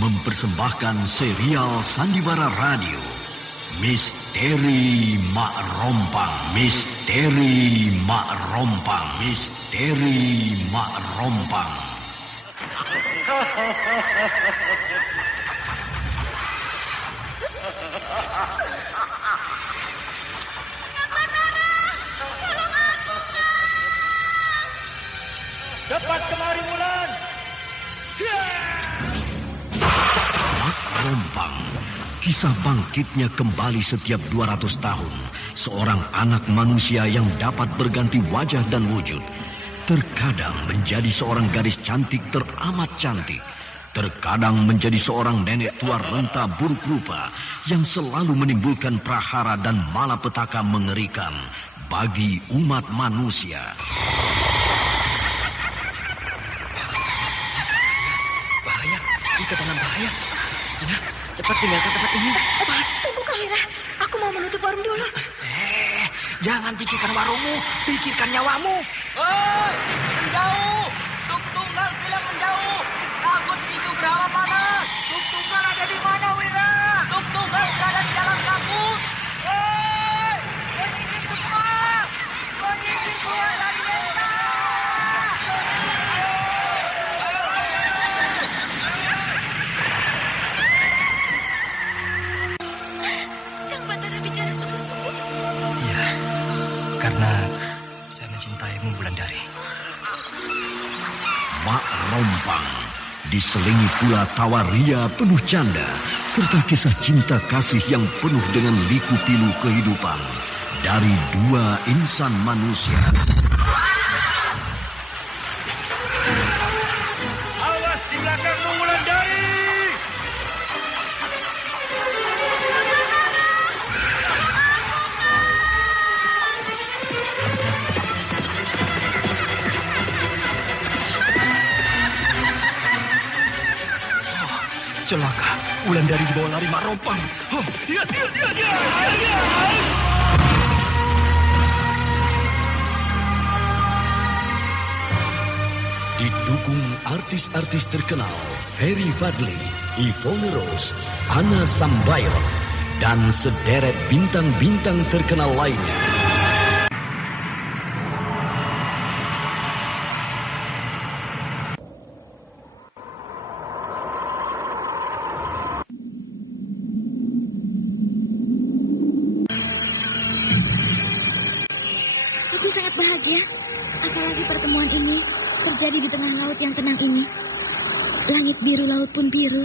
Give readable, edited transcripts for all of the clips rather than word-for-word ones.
mempersembahkan serial Sandiwara Radio Misteri Mak Rompang. Misteri Mak Rompang. Misteri Mak Rompang. Cepat kemari, Wulan. Mak Rompang. Kisah bangkitnya kembali setiap 200 tahun. Seorang anak manusia yang dapat berganti wajah dan wujud. Terkadang menjadi seorang gadis cantik teramat cantik. Terkadang menjadi seorang nenek tua renta buruk rupa yang selalu menimbulkan prahara dan malapetaka mengerikan bagi umat manusia. Bahaya, kita dalam bahaya. Sina, cepat tinggalkan tempat ini. Cepat, tunggu Kamira. Aku mau menutup warung dulu. Jangan pikirkan warungmu, pikirkan nyawamu. Hei, menjauh. Tuk Tunggal bilang menjauh. Takut itu berapa panas. Tuk Tunggal ada di mana, Wira? Tuk Tunggal berada di dalam kabut. Hei, penyihir semua. Penyihir keluar dari desa. Kang Batara bicara sungguh-sungguh. Iya, karena saya mencintaimu, Wulandari. Mak Rompang diselingi pula tawa ria penuh canda serta kisah cinta kasih yang penuh dengan liku-pilu kehidupan dari dua insan manusia. Awas di belakangmu, Wulandari. Celaka, Wulandari dibawa lari Mak Rompang. Dia. Didukung artis-artis terkenal Ferry Fadli, Yvonne Rose, Anna Sambayon, dan sederet bintang-bintang terkenal lainnya. Aku sangat bahagia. Apalagi pertemuan ini terjadi di tengah laut yang tenang ini. Langit biru, laut pun biru.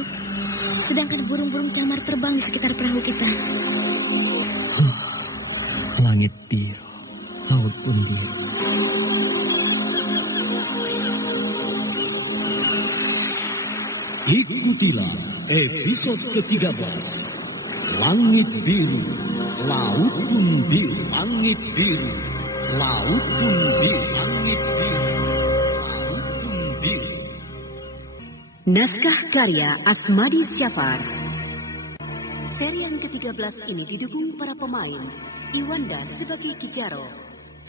Sedangkan burung-burung camar terbang di sekitar perahu kita. Langit biru, laut pun biru. Ikutilah episode ke-13. Langit biru, laut pun biru. Langit biru, laut pun biru. Langit biru, laut pun biru. Naskah karya Asmadi Syafar. Seri yang ke-13 ini didukung para pemain. Iwanda sebagai Kijaro,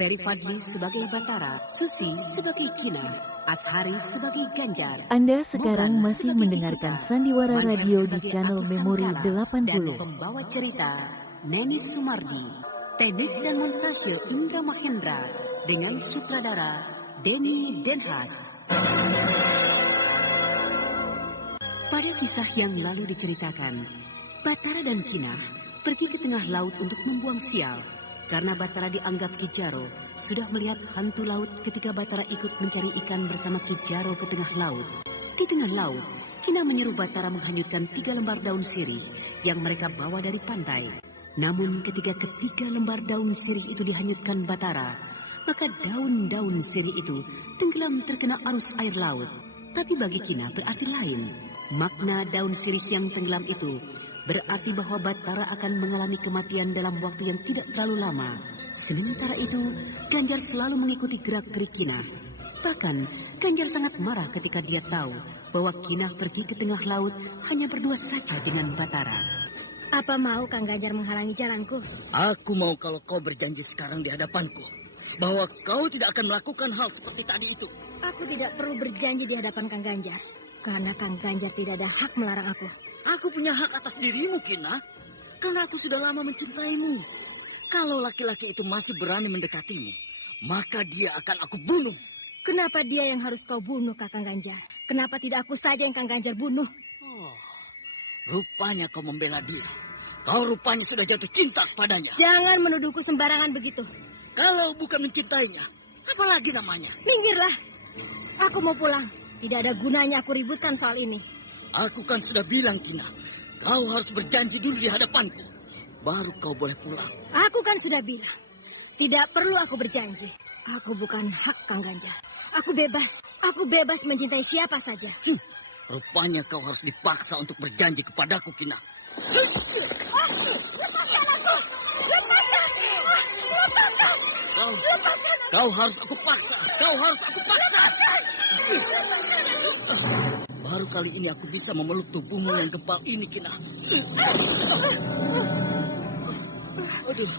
Ferry Fadli sebagai Batara, Susi sebagai Kina, Ashari sebagai Ganjar. Anda sekarang masih mendengarkan Sandiwara Radio di channel Memori 80. Dan pembawa cerita Neni Sumardi, teknik dan montase Indra Mahendra dengan sutradara Denny Denhas. Pada kisah yang lalu diceritakan, Batara dan Kina pergi ke tengah laut untuk membuang sial. Karena Batara dianggap Kijaro sudah melihat hantu laut ketika Batara ikut mencari ikan bersama Kijaro ke tengah laut. Di tengah laut, Kina menyuruh Batara menghanyutkan 3 lembar daun sirih yang mereka bawa dari pantai. Namun ketika ketiga lembar daun sirih itu dihanyutkan Batara, maka daun-daun sirih itu tenggelam terkena arus air laut. Tapi bagi Kina berarti lain. Makna daun sirih yang tenggelam itu berarti bahwa Batara akan mengalami kematian dalam waktu yang tidak terlalu lama. Sementara itu, Ganjar selalu mengikuti gerak-gerik Kina. Bahkan, Ganjar sangat marah ketika dia tahu bahwa Kina pergi ke tengah laut hanya berdua saja dengan Batara. Apa mau Kang Ganjar menghalangi jalanku? Aku mau kalau kau berjanji sekarang di hadapanku bahwa kau tidak akan melakukan hal seperti tadi itu. Aku tidak perlu berjanji di hadapan Kang Ganjar. Karena Kang Ganjar tidak ada hak melarang aku. Aku punya hak atas dirimu, Kina. Karena aku sudah lama mencintaimu. Kalau laki-laki itu masih berani mendekatimu, maka dia akan aku bunuh. Kenapa dia yang harus kau bunuh, Kang Ganjar? Kenapa tidak aku saja yang Kang Ganjar bunuh? Oh, rupanya kau membela dia. Kau rupanya sudah jatuh cinta padanya. Jangan menuduhku sembarangan begitu. Kalau bukan mencintainya, apa lagi namanya? Minggirlah. Aku mau pulang. Tidak ada gunanya aku ributkan soal ini. Aku kan sudah bilang, Kina. Kau harus berjanji dulu di hadapanku. Baru kau boleh pulang. Aku kan sudah bilang. Tidak perlu aku berjanji. Aku bukan hak Kang Ganjar. Aku bebas. Aku bebas mencintai siapa saja. Rupanya kau harus dipaksa untuk berjanji kepadaku, Kina. Lepaskan aku! Lepaskan! Lepaskan! Kau harus aku paksa. Kau harus aku paksa. Baru kali ini aku bisa memeluk tubuhmu yang gempal ini, Kina. Aduh.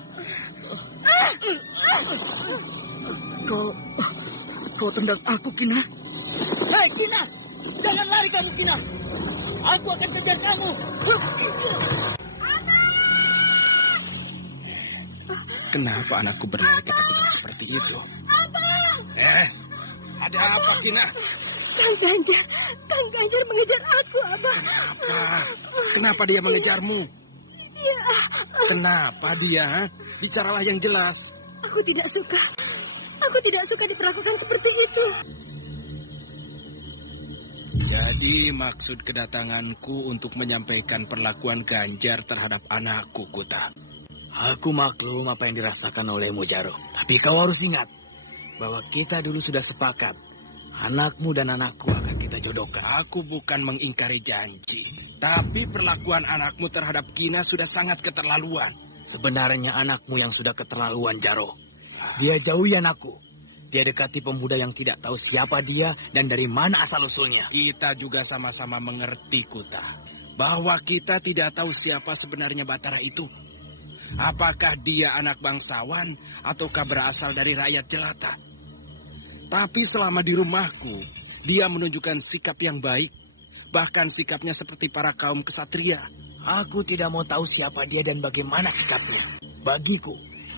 Kau tendang aku, Kina. Hei, Kina! Jangan lari kamu, Kina. Aku akan kejar kamu. Kenapa anakku berlari ketakutan seperti itu? Ada apa, Kina? Kang Ganjar mengejar aku, Abang. Kenapa dia mengejarmu? Ya, Kenapa dia? Bicaralah yang jelas. aku tidak suka. Aku tidak suka diperlakukan seperti itu. Jadi maksud kedatanganku untuk menyampaikan perlakuan Ganjar terhadap anakku, Kuta. Aku maklum apa yang dirasakan olehmu, Jaro. Tapi kau harus ingat bahwa kita dulu sudah sepakat. Anakmu dan anakku akan kita jodohkan. Aku bukan mengingkari janji. Tapi perlakuan anakmu terhadap Kina sudah sangat keterlaluan. Sebenarnya anakmu yang sudah keterlaluan, Jaro. Dia jauhi anakku. Dia dekati pemuda yang tidak tahu siapa dia dan dari mana asal-usulnya. Kita juga sama-sama mengerti, Kuta, bahwa kita tidak tahu siapa sebenarnya Batara itu. Apakah dia anak bangsawan ataukah berasal dari rakyat jelata? Tapi selama di rumahku, dia menunjukkan sikap yang baik. Bahkan sikapnya seperti para kaum kesatria. Aku tidak mau tahu siapa dia dan bagaimana sikapnya. Bagiku,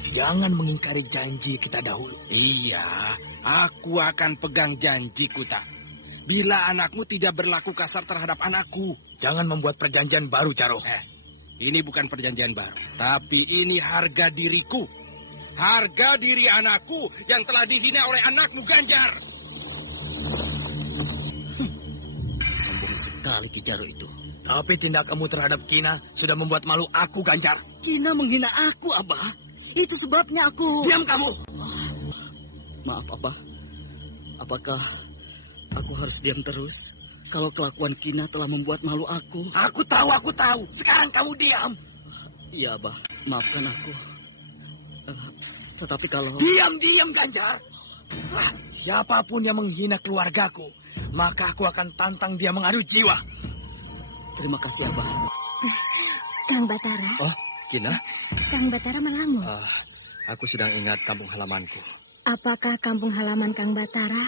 jangan mengingkari janji kita dahulu. Iya, aku akan pegang janji, Kuta. Bila anakmu tidak berlaku kasar terhadap anakku. Jangan membuat perjanjian baru, Caro. Ini bukan perjanjian baru. Tapi ini harga diriku. Harga diri anakku yang telah dihina oleh anakmu, Ganjar. Sombong sekali Kijaro itu. Tapi tindakanmu terhadap Kina sudah membuat malu aku, Ganjar. Kina menghina aku, Abah. Itu sebabnya aku... Diam kamu! Maaf, Abah. Apakah aku harus diam terus? Kalau kelakuan Kina telah membuat malu aku. Aku tahu. Sekarang kamu diam. Iya, Abah. Maafkan aku. Tetapi kalau... Diam, Ganjar. Siapapun yang menghina keluargaku, maka aku akan tantang dia mengadu jiwa. Terima kasih, Abah. Kang Batara. Oh, Kina? Kang Batara melamun. Aku sedang ingat kampung halamanku. Apakah kampung halaman Kang Batara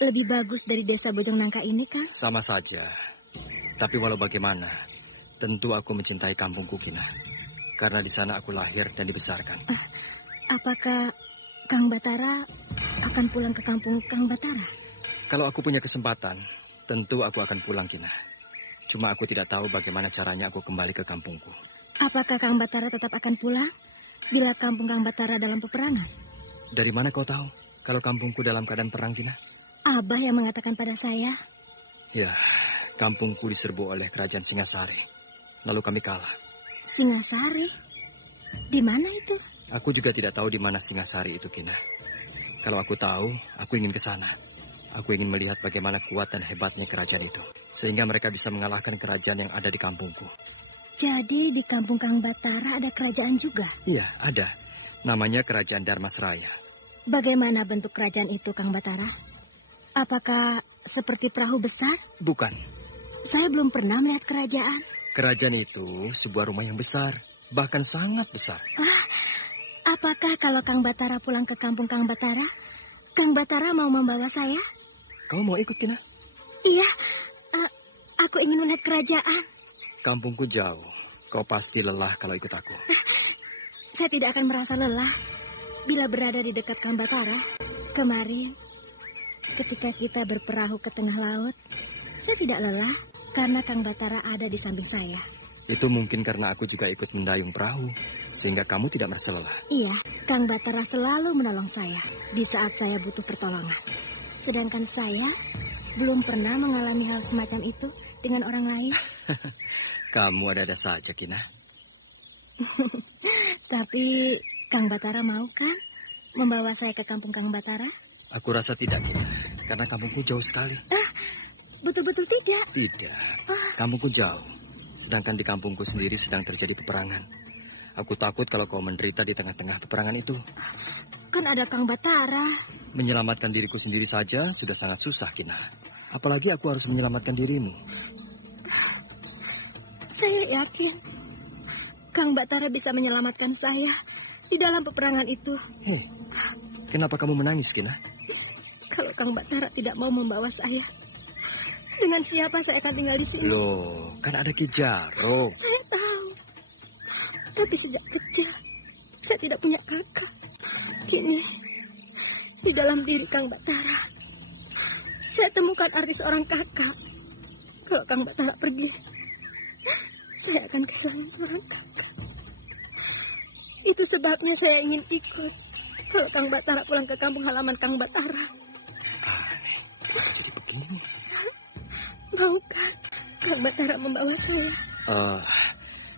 lebih bagus dari desa Bojongnangka ini, Kang? Sama saja. Tapi walau bagaimana, tentu aku mencintai kampungku, Kina. Karena di sana aku lahir dan dibesarkan. Apakah Kang Batara akan pulang ke kampung Kang Batara? Kalau aku punya kesempatan, tentu aku akan pulang, Kina. Cuma aku tidak tahu bagaimana caranya aku kembali ke kampungku. Apakah Kang Batara tetap akan pulang bila kampung Kang Batara dalam peperangan? Dari mana kau tahu kalau kampungku dalam keadaan perang, Kina? Abah yang mengatakan pada saya. Ya, kampungku diserbu oleh kerajaan Singasari. Lalu kami kalah. Singasari? Di mana itu? Aku juga tidak tahu di mana Singasari itu, Kina. Kalau aku tahu, aku ingin ke sana. Aku ingin melihat bagaimana kuat dan hebatnya kerajaan itu. Sehingga mereka bisa mengalahkan kerajaan yang ada di kampungku. Jadi di kampung Kang Batara ada kerajaan juga? Iya, ada. Namanya Kerajaan Darmasraya. Bagaimana bentuk kerajaan itu, Kang Batara? Apakah seperti perahu besar? Bukan. Saya belum pernah melihat kerajaan. Kerajaan itu sebuah rumah yang besar. Bahkan sangat besar. Apakah kalau Kang Batara pulang ke kampung Kang Batara, Kang Batara mau membawa saya? Kamu mau ikut, Kina? Iya, aku ingin melihat kerajaan. Kampungku jauh. Kau pasti lelah kalau ikut aku. Saya tidak akan merasa lelah bila berada di dekat Kang Batara. Kemarin, ketika kita berperahu ke tengah laut, saya tidak lelah karena Kang Batara ada di samping saya. Itu mungkin karena aku juga ikut mendayung perahu, sehingga kamu tidak merasa lelah. Iya, Kang Batara selalu menolong saya di saat saya butuh pertolongan. Sedangkan saya belum pernah mengalami hal semacam itu dengan orang lain. Kamu ada-ada saja, Kina. Tapi Kang Batara mau kan membawa saya ke kampung Kang Batara? Aku rasa tidak, Kina. Karena kampungku jauh sekali. Betul-betul tidak? Tidak. Kampungku jauh. Sedangkan di kampungku sendiri sedang terjadi peperangan. Aku takut kalau kau menderita di tengah-tengah peperangan itu. Kan ada Kang Batara. Menyelamatkan diriku sendiri saja sudah sangat susah, Kina. Apalagi aku harus menyelamatkan dirimu. Saya yakin Kang Batara bisa menyelamatkan saya di dalam peperangan itu. Hei, kenapa kamu menangis, Kina? Kalau Kang Batara tidak mau membawa saya, dengan siapa saya akan tinggal di sini? Loh, kan ada Ki Jaro. Saya tahu. Tapi sejak kecil, saya tidak punya kakak. Kini, di dalam diri Kang Batara, saya temukan arti seorang kakak. Kalau Kang Batara pergi, saya akan kehilangan seorang kakak. Itu sebabnya saya ingin ikut. Kalau Kang Batara pulang ke kampung halaman Kang Batara. Aneh, kenapa jadi begini? Maukah Kang Batara membawa saya?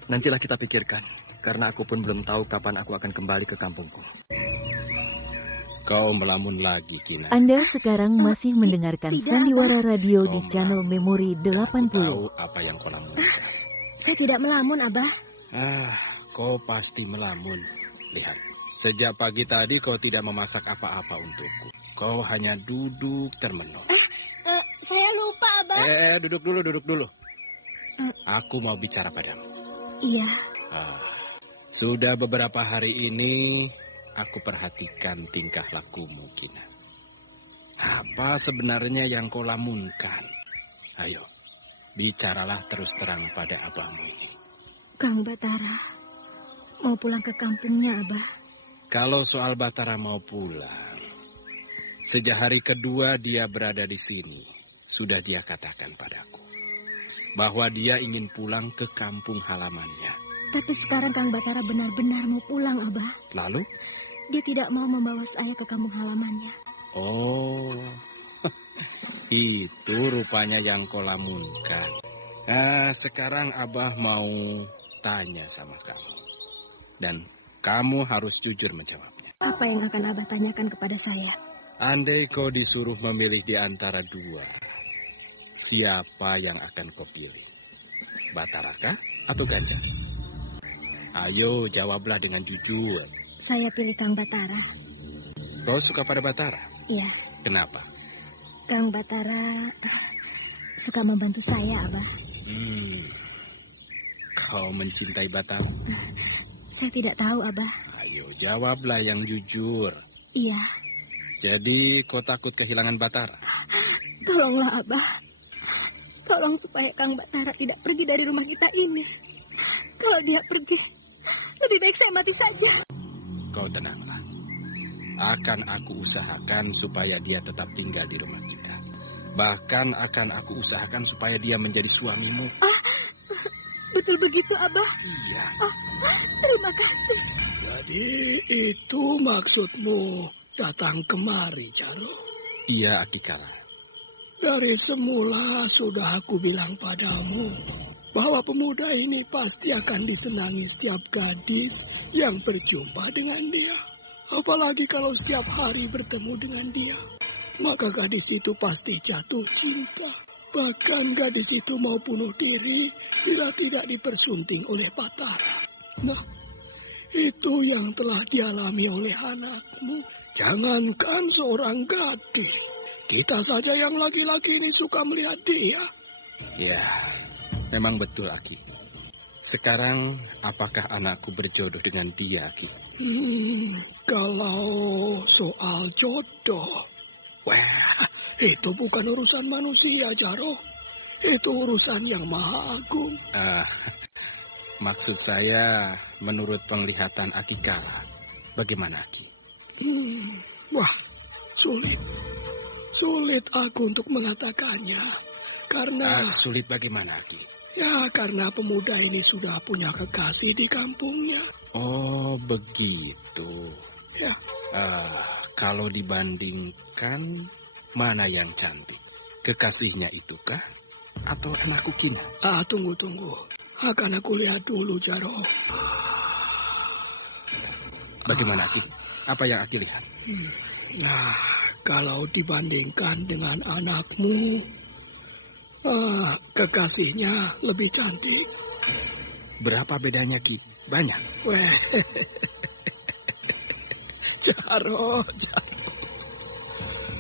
Nantilah kita pikirkan. Karena aku pun belum tahu kapan aku akan kembali ke kampungku. Kau melamun lagi, Kina. Anda sekarang masih mendengarkan tidak, Sandiwara Radio Abah. di channel Memori 80. Tahu apa yang kau lamunkan. Saya tidak melamun, Abah. Kau pasti melamun. Lihat, sejak pagi tadi kau tidak memasak apa-apa untukku. Kau hanya duduk termenung. Saya lupa, Abah. Duduk dulu. Aku mau bicara padamu. Iya. Sudah beberapa hari ini aku perhatikan tingkah lakumu, Kina. Apa sebenarnya yang kau lamunkan? Ayo, bicaralah terus terang pada abahmu ini. Kang Batara mau pulang ke kampungnya, Abah. Kalau soal Batara mau pulang, sejak hari kedua dia berada di sini, sudah dia katakan padaku bahwa dia ingin pulang ke kampung halamannya. Tapi sekarang Kang Batara benar-benar mau pulang, Abah. Lalu? Dia tidak mau membawa saya ke kampung halamannya. Oh, itu rupanya yang kau lamunkan. Sekarang Abah mau tanya sama kamu. Dan kamu harus jujur menjawabnya. Apa yang akan Abah tanyakan kepada saya? Andai kau disuruh memilih di antara dua, siapa yang akan kau pilih? Batara kah atau Ganja? Ayo jawablah dengan jujur. Saya pilih Kang Batara. Kau suka pada Batara? Iya. Kenapa? Kang Batara suka membantu saya, Abah. Kau mencintai Batara? Saya tidak tahu, Abah. Ayo jawablah yang jujur. Iya. Jadi kau takut kehilangan Batara? Tolonglah, Abah. Tolong supaya Kang Batara tidak pergi dari rumah kita ini. Kalau dia pergi, lebih baik saya mati saja. Kau tenanglah. Akan aku usahakan supaya dia tetap tinggal di rumah kita. Bahkan akan aku usahakan supaya dia menjadi suamimu. Betul begitu, Abah? Iya. Terima kasih. Jadi itu maksudmu datang kemari, Jaro? Iya, Akikara. Dari semula sudah aku bilang padamu bahwa pemuda ini pasti akan disenangi setiap gadis yang berjumpa dengan dia. Apalagi kalau setiap hari bertemu dengan dia. Maka gadis itu pasti jatuh cinta. Bahkan gadis itu mau bunuh diri bila tidak dipersunting oleh Batara. Nah, itu yang telah dialami oleh anakmu. Jangankan seorang gadis. Kita saja yang laki-laki ini suka melihat dia. Ya, memang betul, Aki. Sekarang, apakah anakku berjodoh dengan dia, Ki? Kalau soal jodoh, wah, itu bukan urusan manusia, Jaro. Itu urusan yang maha agung. Maksud saya, menurut penglihatan Aki Kala, bagaimana, Ki? Wah, sulit. Sulit aku untuk mengatakannya. Karena... sulit bagaimana, Ki? Ya, karena pemuda ini sudah punya kekasih di kampungnya. Oh, begitu. Ya. Kalau dibandingkan, mana yang cantik? Kekasihnya itukah? Atau anakku Kina? Tunggu. Akan aku lihat dulu, Jaro. Bagaimana, Ki? Apa yang Aki lihat? Nah, kalau dibandingkan dengan anakmu, kekasihnya lebih cantik. Berapa bedanya, Ki? Banyak. Weh, Jaro.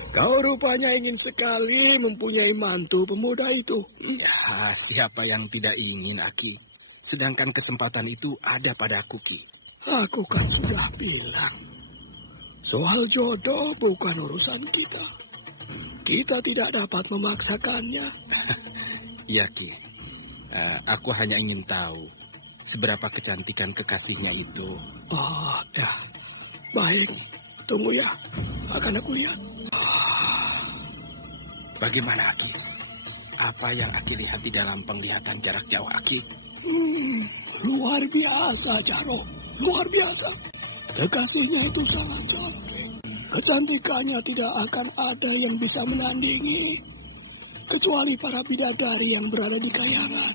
Kau rupanya ingin sekali mempunyai mantu pemuda itu. Ya, siapa yang tidak ingin, Aki? Sedangkan kesempatan itu ada padaku, Ki. Aku kan sudah bilang, soal jodoh bukan urusan kita. Kita tidak dapat memaksakannya. Iya, Ki. Aku hanya ingin tahu seberapa kecantikan kekasihnya itu. Ya. Baik. Tunggu ya. Akan aku lihat. Bagaimana, Aki? Apa yang Aki lihat di dalam penglihatan jarak jauh, Aki? Luar biasa, Jaro. Luar biasa. Kekasihnya itu sangat cantik. Kecantikannya tidak akan ada yang bisa menandingi. Kecuali para bidadari yang berada di kayangan.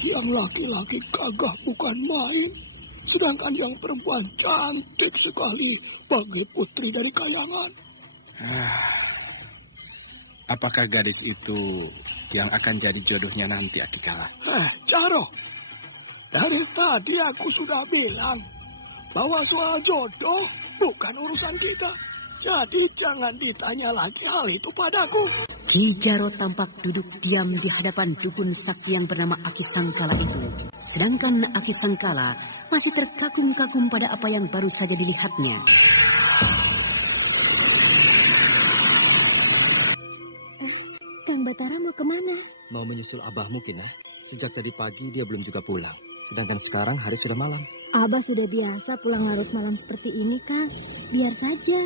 Yang laki-laki gagah bukan main. Sedangkan yang perempuan cantik sekali bagai putri dari kayangan. Apakah gadis itu yang akan jadi jodohnya nanti, Aki Kala? Jaro, dari tadi aku sudah bilang bahwa soal jodoh bukan urusan kita. Jadi jangan ditanya lagi hal itu padaku. Ki Jaro tampak duduk diam di hadapan dukun sakti yang bernama Aki Sangkala itu. Sedangkan Aki Sangkala masih terkagum-kagum pada apa yang baru saja dilihatnya. Kang Batara mau kemana? Mau menyusul abahmu, Kina. Sejak tadi pagi dia belum juga pulang. Sedangkan sekarang hari sudah malam. Abah sudah biasa pulang larut malam seperti ini, Kang. Biar saja.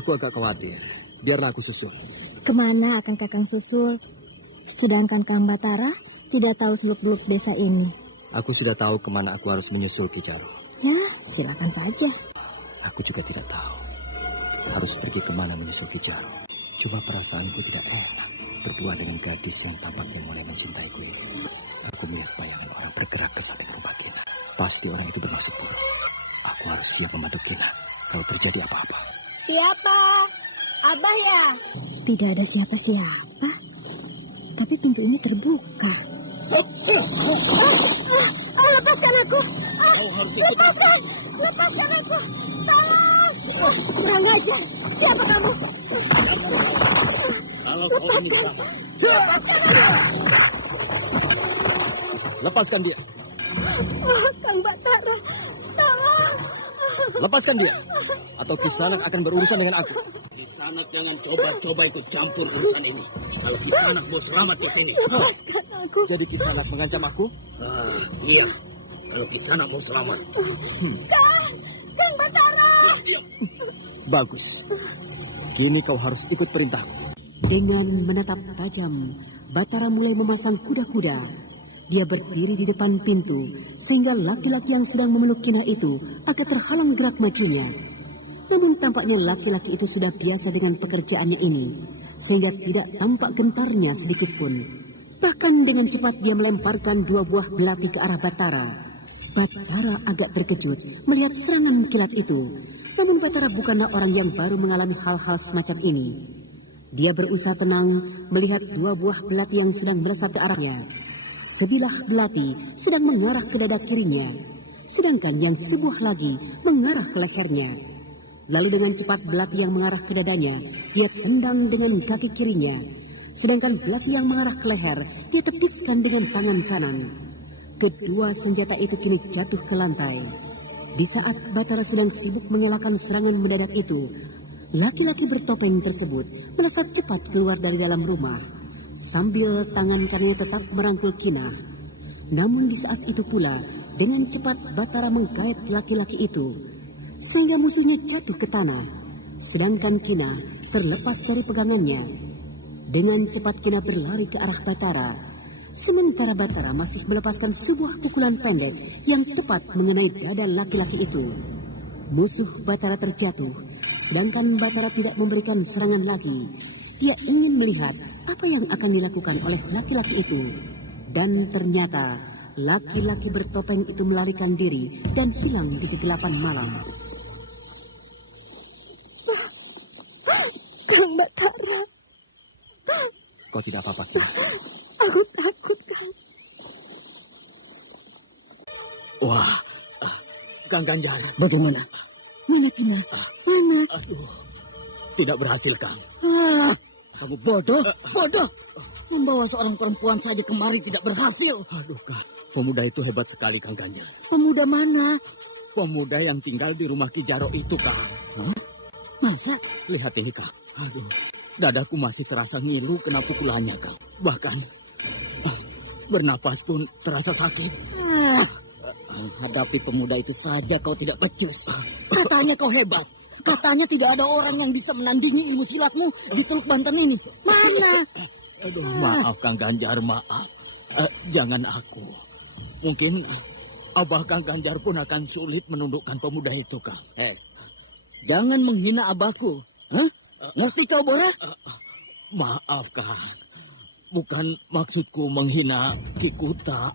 Aku agak khawatir. Biarlah aku susul. Kemana akan Kakang susul? Sedangkan Kang Batara tidak tahu seluk-beluk desa ini. Aku sudah tahu kemana aku harus menyusul, Ki Jaro. Ya, silakan saja. Aku juga tidak tahu harus pergi kemana menyusul Ki Jaro. Cuma perasaanku tidak enak berdua dengan gadis yang tampaknya mulai mencintaiku ini. Aku melihat bayangan orang bergerak ke samping rumah Kina. Pasti orang itu bermaksud buruk. Aku harus siap membantu Kina kalau terjadi apa-apa. Siapa? Abah ya? Tidak ada siapa-siapa. Tapi pintu ini terbuka. Lepaskan aku. Lepaskan aku. Tolong. Kurang ajar. Siapa kamu? Kalau kau ini sama. Lepaskan aku. Lepaskan dia. Kang Batara, tolong. Lepaskan dia. Atau Kisanak akan berurusan dengan aku. Kisanak jangan coba-coba ikut campur urusan ini. Kalau Kisanak mau selamat di sini. Lepaskan aku. Jadi Kisanak mengancam aku? Iya. Kalau Kisanak mau selamat. Kang Batara. Bagus. Kini kau harus ikut perintahku. Dengan menatap tajam, Batara mulai memasang kuda-kuda. Dia berdiri di depan pintu, sehingga laki-laki yang sedang memeluk Kina itu agak terhalang gerak majunya. Namun tampaknya laki-laki itu sudah biasa dengan pekerjaannya ini, sehingga tidak tampak gentarnya sedikit pun. Bahkan dengan cepat dia melemparkan 2 buah belati ke arah Batara. Batara agak terkejut melihat serangan kilat itu. Namun Batara bukanlah orang yang baru mengalami hal-hal semacam ini. Dia berusaha tenang melihat 2 buah belati yang sedang melesat ke arahnya. Sebilah belati sedang mengarah ke dada kirinya, sedangkan yang sebuah lagi mengarah ke lehernya. Lalu dengan cepat belati yang mengarah ke dadanya, dia tendang dengan kaki kirinya. Sedangkan belati yang mengarah ke leher, dia tepiskan dengan tangan kanan. Kedua senjata itu kini jatuh ke lantai. Di saat Batara sedang sibuk mengelakkan serangan mendadak itu, laki-laki bertopeng tersebut melesat cepat keluar dari dalam rumah, sambil tangan kanannya tetap merangkul Kina. Namun di saat itu pula, dengan cepat Batara menggait laki-laki itu, sehingga musuhnya jatuh ke tanah, sedangkan Kina terlepas dari pegangannya. Dengan cepat Kina berlari ke arah Batara, sementara Batara masih melepaskan sebuah pukulan pendek yang tepat mengenai dada laki-laki itu. Musuh Batara terjatuh, sedangkan Batara tidak memberikan serangan lagi. Dia ingin melihat apa yang akan dilakukan oleh laki-laki itu. Dan ternyata laki-laki bertopeng itu melarikan diri dan hilang di kegelapan malam. Kang Batara. Kau tidak apa-apa, Kina? Aku takut, Kang. Wah, Kang Ganjar. Bagaimana? Mana Kina? Mana? Aduh, tidak berhasil, Kang. Kamu bodoh, bodoh. Membawa seorang perempuan saja kemari tidak berhasil. Aduh, Kang. Pemuda itu hebat sekali, Kang Ganjar. Pemuda mana? Pemuda yang tinggal di rumah Ki Jaro itu, Kang. Masa? Lihat ini, Kang. Aduh, dadaku masih terasa ngilu kena pukulannya, Kang. Bahkan bernapas pun terasa sakit. Menghadapi pemuda itu saja kau tidak becus. Katanya kau hebat. Katanya tidak ada orang yang bisa menandingi ilmu silatmu di Teluk Banten ini. Mana? Aduh, maaf Kang Ganjar, maaf. Jangan aku. Mungkin Abah Kang Ganjar pun akan sulit menundukkan pemuda itu, Kang. Jangan menghina abahku. Ngerti kau, Bora? Maaf, Kang. Bukan maksudku menghina Ki Kuta.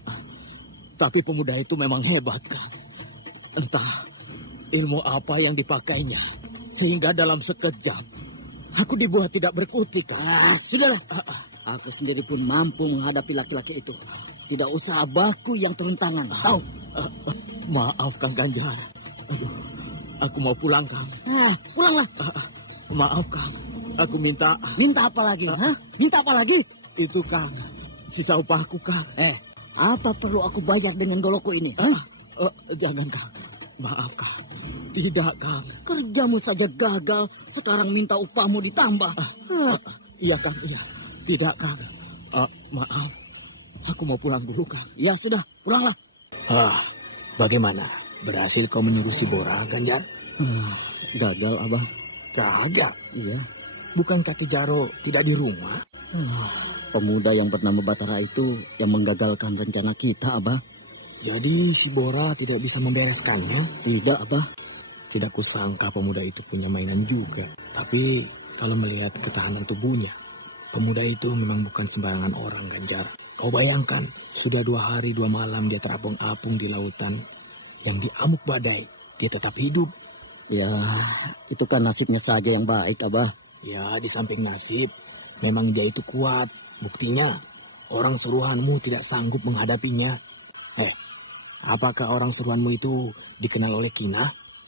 Tapi pemuda itu memang hebat, Kang. Entah ilmu apa yang dipakainya. Sehingga dalam sekejap, aku dibuat tidak berkutik, Kang. Sudahlah. Aku sendiri pun mampu menghadapi laki-laki itu. Tidak usah abahku yang turun tangan. Tahu? Maaf, Kang Ganjar. Aduh, aku mau pulang, Kang. Pulanglah. Maaf, Kang. Aku minta... Minta apa lagi? Minta apa lagi? Itu, Kang. Sisa upahku, Kang. Apa perlu aku bayar dengan golokku ini? Jangan, Kang. Maaf, Kang. Tidak, Kang. Kerjamu saja gagal. Sekarang minta upahmu ditambah. Iya, Kang. Iya. Tidak, Kang. Maaf. Aku mau pulang dulu, Kang. Ya sudah, pulanglah. Bagaimana? Berhasil kau meniru si Bora, Ganjar? Gagal, Abah. Gagal? Iya. Bukan Ki Jaro tidak di rumah? Pemuda yang bernama Batara itu yang menggagalkan rencana kita, Abah. Jadi si Bora tidak bisa membereskannya? Tidak, Abah. Tidak kusangka pemuda itu punya mainan juga. Tapi kalau melihat ketahanan tubuhnya, pemuda itu memang bukan sembarangan orang, Ganjar. Kau bayangkan, sudah 2 hari 2 malam dia terapung-apung di lautan yang diamuk badai. Dia tetap hidup. Ya, itu kan nasibnya saja yang baik, Abah. Ya, di samping nasib, memang dia itu kuat. Buktinya, orang suruhanmu tidak sanggup menghadapinya. Apakah orang suruhanmu itu dikenal oleh Kina?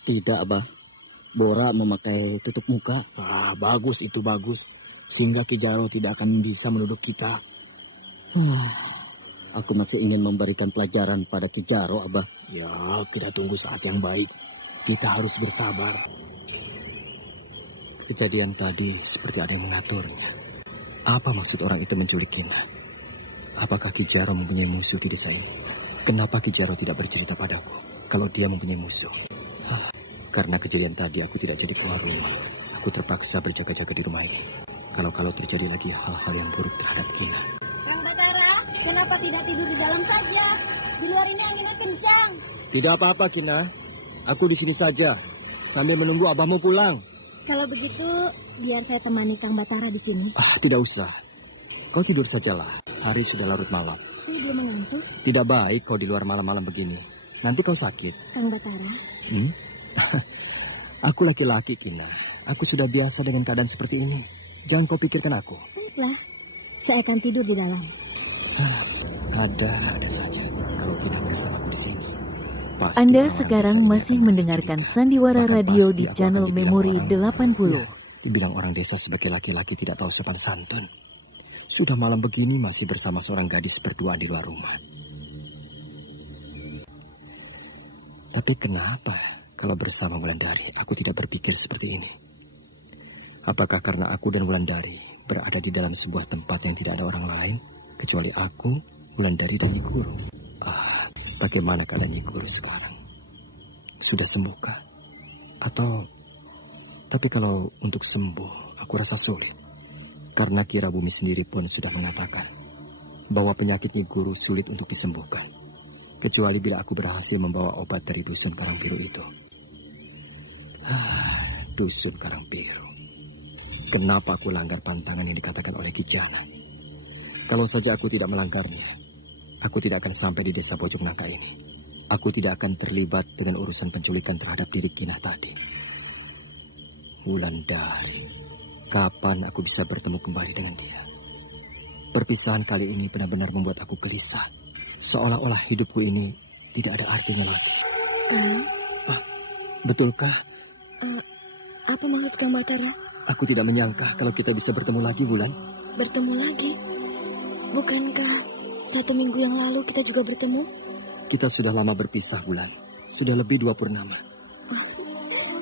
Tidak, Abah. Bora memakai tutup muka. Bagus, itu bagus. Sehingga Ki Jaro tidak akan bisa menuduh kita. Aku masih ingin memberikan pelajaran pada Ki Jaro, Abah. Ya, kita tunggu saat yang baik. Kita harus bersabar. Kejadian tadi seperti ada yang mengaturnya. Apa maksud orang itu menculik Kina? Apakah Ki Jaro mempunyai musuh di desa ini? Kenapa Ki Jaro tidak bercerita padaku kalau dia mempunyai musuh? Karena kejadian tadi aku tidak jadi keluar rumah. Aku terpaksa berjaga-jaga di rumah ini. Kalau terjadi lagi hal-hal yang buruk terhadap Kina. Kang Batara, kenapa tidak tidur di dalam saja? Di luar ini anginnya kencang. Tidak apa-apa, Kina. Aku di sini saja, sambil menunggu abahmu pulang. Kalau begitu, biar saya temani Kang Batara di sini. Tidak usah. Kau tidur sajalah. Hari sudah larut malam. Saya belum mengantuk. Tidak baik kau di luar malam-malam begini. Nanti kau sakit. Kang Batara. Aku laki-laki, Kina. Aku sudah biasa dengan keadaan seperti ini. Jangan kau pikirkan aku. Baiklah, saya akan tidur di dalam. Ada saja kalau tidak bersamaku di sini. Pasti Anda sekarang masih mendengarkan Sandiwara Radio di channel Memori 80. Ya, dibilang orang desa sebagai laki-laki tidak tahu sopan santun. Sudah malam begini masih bersama seorang gadis berdua di luar rumah. Tapi kenapa kalau bersama Wulandari aku tidak berpikir seperti ini? Apakah karena aku dan Wulandari berada di dalam sebuah tempat yang tidak ada orang lain kecuali aku, Wulandari dan Nyi Guru? Bagaimana keadaan Nyi Guru sekarang? Sudah sembuhkah? Tapi kalau untuk sembuh aku rasa sulit. Karena Kira Bumi sendiri pun sudah mengatakan bahwa penyakit Nyi Guru sulit untuk disembuhkan. Kecuali bila aku berhasil membawa obat dari dusun Karangbiru itu. Dusun Karangbiru. Kenapa aku langgar pantangan yang dikatakan oleh Kijana? Kalau saja aku tidak melanggarnya, aku tidak akan sampai di desa Bojong Nangka ini. Aku tidak akan terlibat dengan urusan penculikan terhadap diri Kinah tadi. Wulandari, kapan aku bisa bertemu kembali dengan dia? Perpisahan kali ini benar-benar membuat aku gelisah. Seolah-olah hidupku ini tidak ada artinya lagi. Kang? Betulkah? Apa maksud Kang Batara? Aku tidak menyangka kalau kita bisa bertemu lagi, Wulan. Bertemu lagi? Bukankah 1 minggu yang lalu kita juga bertemu? Kita sudah lama berpisah, Wulan. Sudah lebih 2 purnama.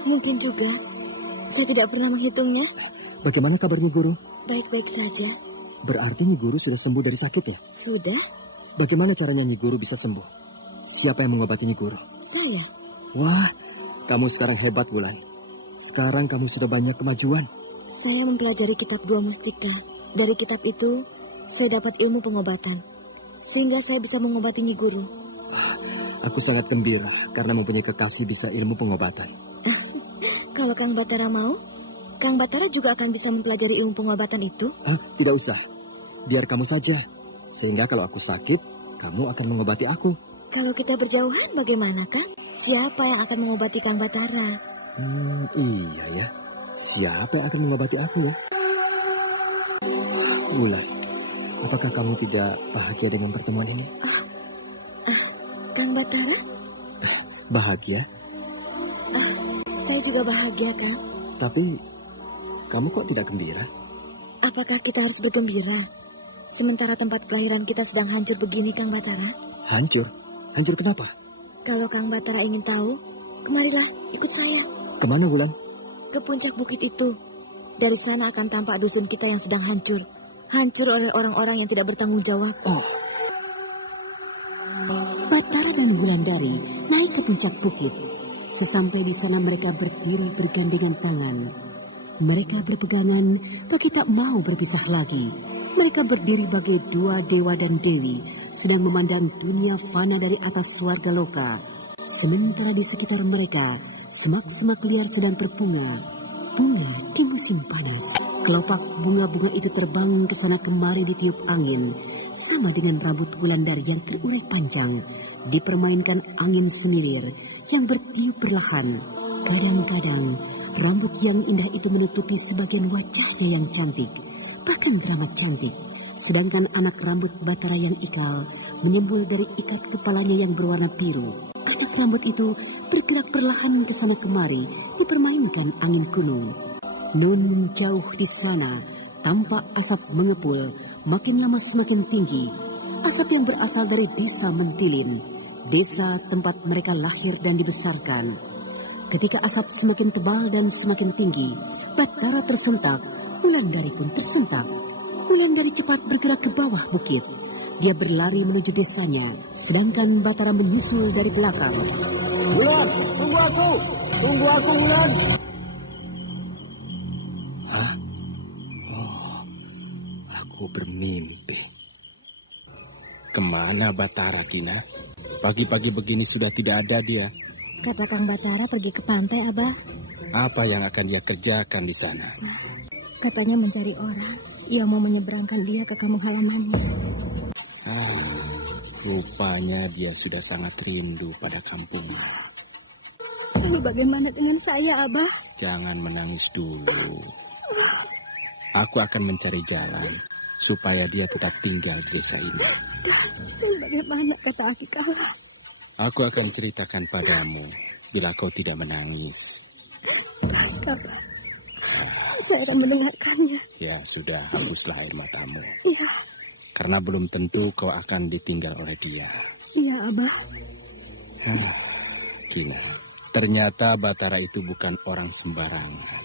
Mungkin juga. Saya tidak pernah menghitungnya. Bagaimana kabarnya, Guru? Baik-baik saja. Berarti Nyi Guru sudah sembuh dari sakit ya? Sudah. Bagaimana caranya Nyi Guru bisa sembuh? Siapa yang mengobati Nyi Guru? Saya. Wah, kamu sekarang hebat, Wulan. Sekarang kamu sudah banyak kemajuan. Saya mempelajari kitab Dua Mustika. Dari kitab itu, saya dapat ilmu pengobatan. Sehingga saya bisa mengobati Nyi Guru. Aku sangat gembira karena mempunyai kekasih bisa ilmu pengobatan. Kalau Kang Batara mau, Kang Batara juga akan bisa mempelajari ilmu pengobatan itu. Tidak usah. Biar kamu saja. Sehingga kalau aku sakit, kamu akan mengobati aku. Kalau kita berjauhan bagaimana, Kang? Siapa yang akan mengobati Kang Batara? Iya ya. Siapa yang akan mengobati aku ya? Wulan, apakah kamu tidak bahagia dengan pertemuan ini? Kang Batara? Bahagia? Saya juga bahagia, Kang. Tapi, kamu kok tidak gembira? Apakah kita harus bergembira? Sementara tempat kelahiran kita sedang hancur begini, Kang Batara. Hancur? Hancur kenapa? Kalau Kang Batara ingin tahu, kemarilah, ikut saya. Kemana, Wulan? Ke puncak bukit itu. Dari sana akan tampak dusun kita yang sedang hancur. Hancur oleh orang-orang yang tidak bertanggung jawab. Batara dan Wulandari naik ke puncak bukit. Sesampai di sana mereka berdiri bergandengan tangan. Mereka berpegangan, kaki tak mau berpisah lagi. Mereka berdiri bagai 2 dewa dan dewi, sedang memandang dunia fana dari atas swarga loka. Sementara di sekitar mereka, semak-semak liar sedang berbunga. Bunga di musim panas. Kelopak bunga-bunga itu terbang ke sana kemari ditiup angin. Sama dengan rambut Wulandari yang terurai panjang, dipermainkan angin semilir yang bertiup perlahan. Kadang-kadang, rambut yang indah itu menutupi sebagian wajahnya yang cantik, bahkan teramat cantik. Sedangkan anak rambut Batara yang ikal menyembul dari ikat kepalanya yang berwarna biru. Anak rambut itu bergerak perlahan ke sana kemari, dipermainkan angin gunung. Nun jauh di sana, tampak asap mengepul, makin lama semakin tinggi. Asap yang berasal dari desa Mentilin, desa tempat mereka lahir dan dibesarkan. Ketika asap semakin tebal dan semakin tinggi, Batara tersentak, Wulandari pun tersentak. Wulandari cepat bergerak ke bawah bukit. Dia berlari menuju desanya, sedangkan Batara menyusul dari belakang. Wulan, tunggu aku! Tunggu aku, Wulan! Aku bermimpi. Kemana Batara, Kina? Pagi-pagi begini sudah tidak ada dia. Kata Kang Batara pergi ke pantai, Abah. Apa yang akan dia kerjakan di sana? Katanya mencari orang yang mau menyeberangkan dia ke kampung halamannya. Rupanya dia sudah sangat rindu pada kampungnya. Lalu bagaimana dengan saya, Abah? Jangan menangis dulu. Aku akan mencari jalan supaya dia tetap tinggal di desa ini. Bagaimana kata Akikah? Aku akan ceritakan padamu bila kau tidak menangis. Kapan? Saya akan mendengarkannya. Ya sudah, hapuslah air matamu. Iya. Karena belum tentu kau akan ditinggal oleh dia. Iya, Abah. Kina, ternyata Batara itu bukan orang sembarangan.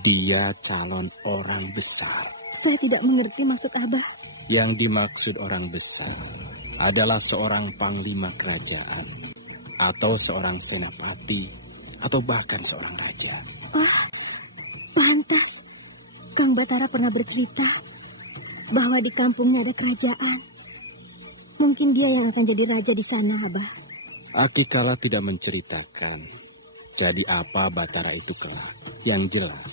Dia calon orang besar. Saya tidak mengerti maksud Abah. Yang dimaksud orang besar adalah seorang panglima kerajaan, atau seorang senapati, atau bahkan seorang raja. Oh, pantas. Kang Batara pernah bercerita bahwa di kampungnya ada kerajaan. Mungkin dia yang akan jadi raja di sana, Abah. Aki Kala tidak menceritakan jadi apa Batara itu kelak. Yang jelas,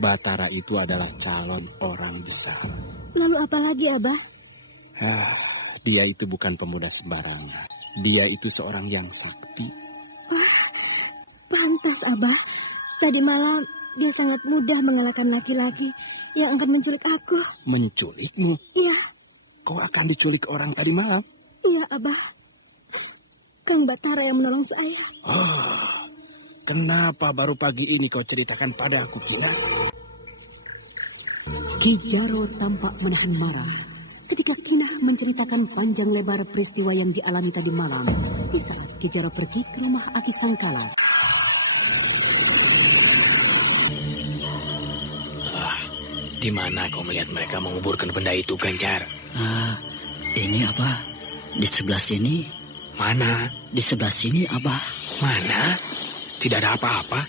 Batara itu adalah calon orang besar. Lalu apa lagi, Abah? Dia itu bukan pemuda sembarangan. Dia itu seorang yang sakti. Wah, pantas, Abah. Tadi malam dia sangat mudah mengalahkan laki-laki yang akan menculik aku. Menculikmu? Iya. Kau akan diculik orang tadi malam? Iya, Abah. Kang Batara yang menolong saya. Kenapa baru pagi ini kau ceritakan padaku, Kina? Ki Jaro tampak menahan marah ketika Kinah menceritakan panjang lebar peristiwa yang dialami tadi malam di saat Ki Jaro pergi ke rumah Aki Sangkala. Di mana kau melihat mereka menguburkan benda itu, Ganjar? Ini, Abah. Di sebelah sini. Mana? Di sebelah sini, Abah. Mana? Tidak ada apa-apa.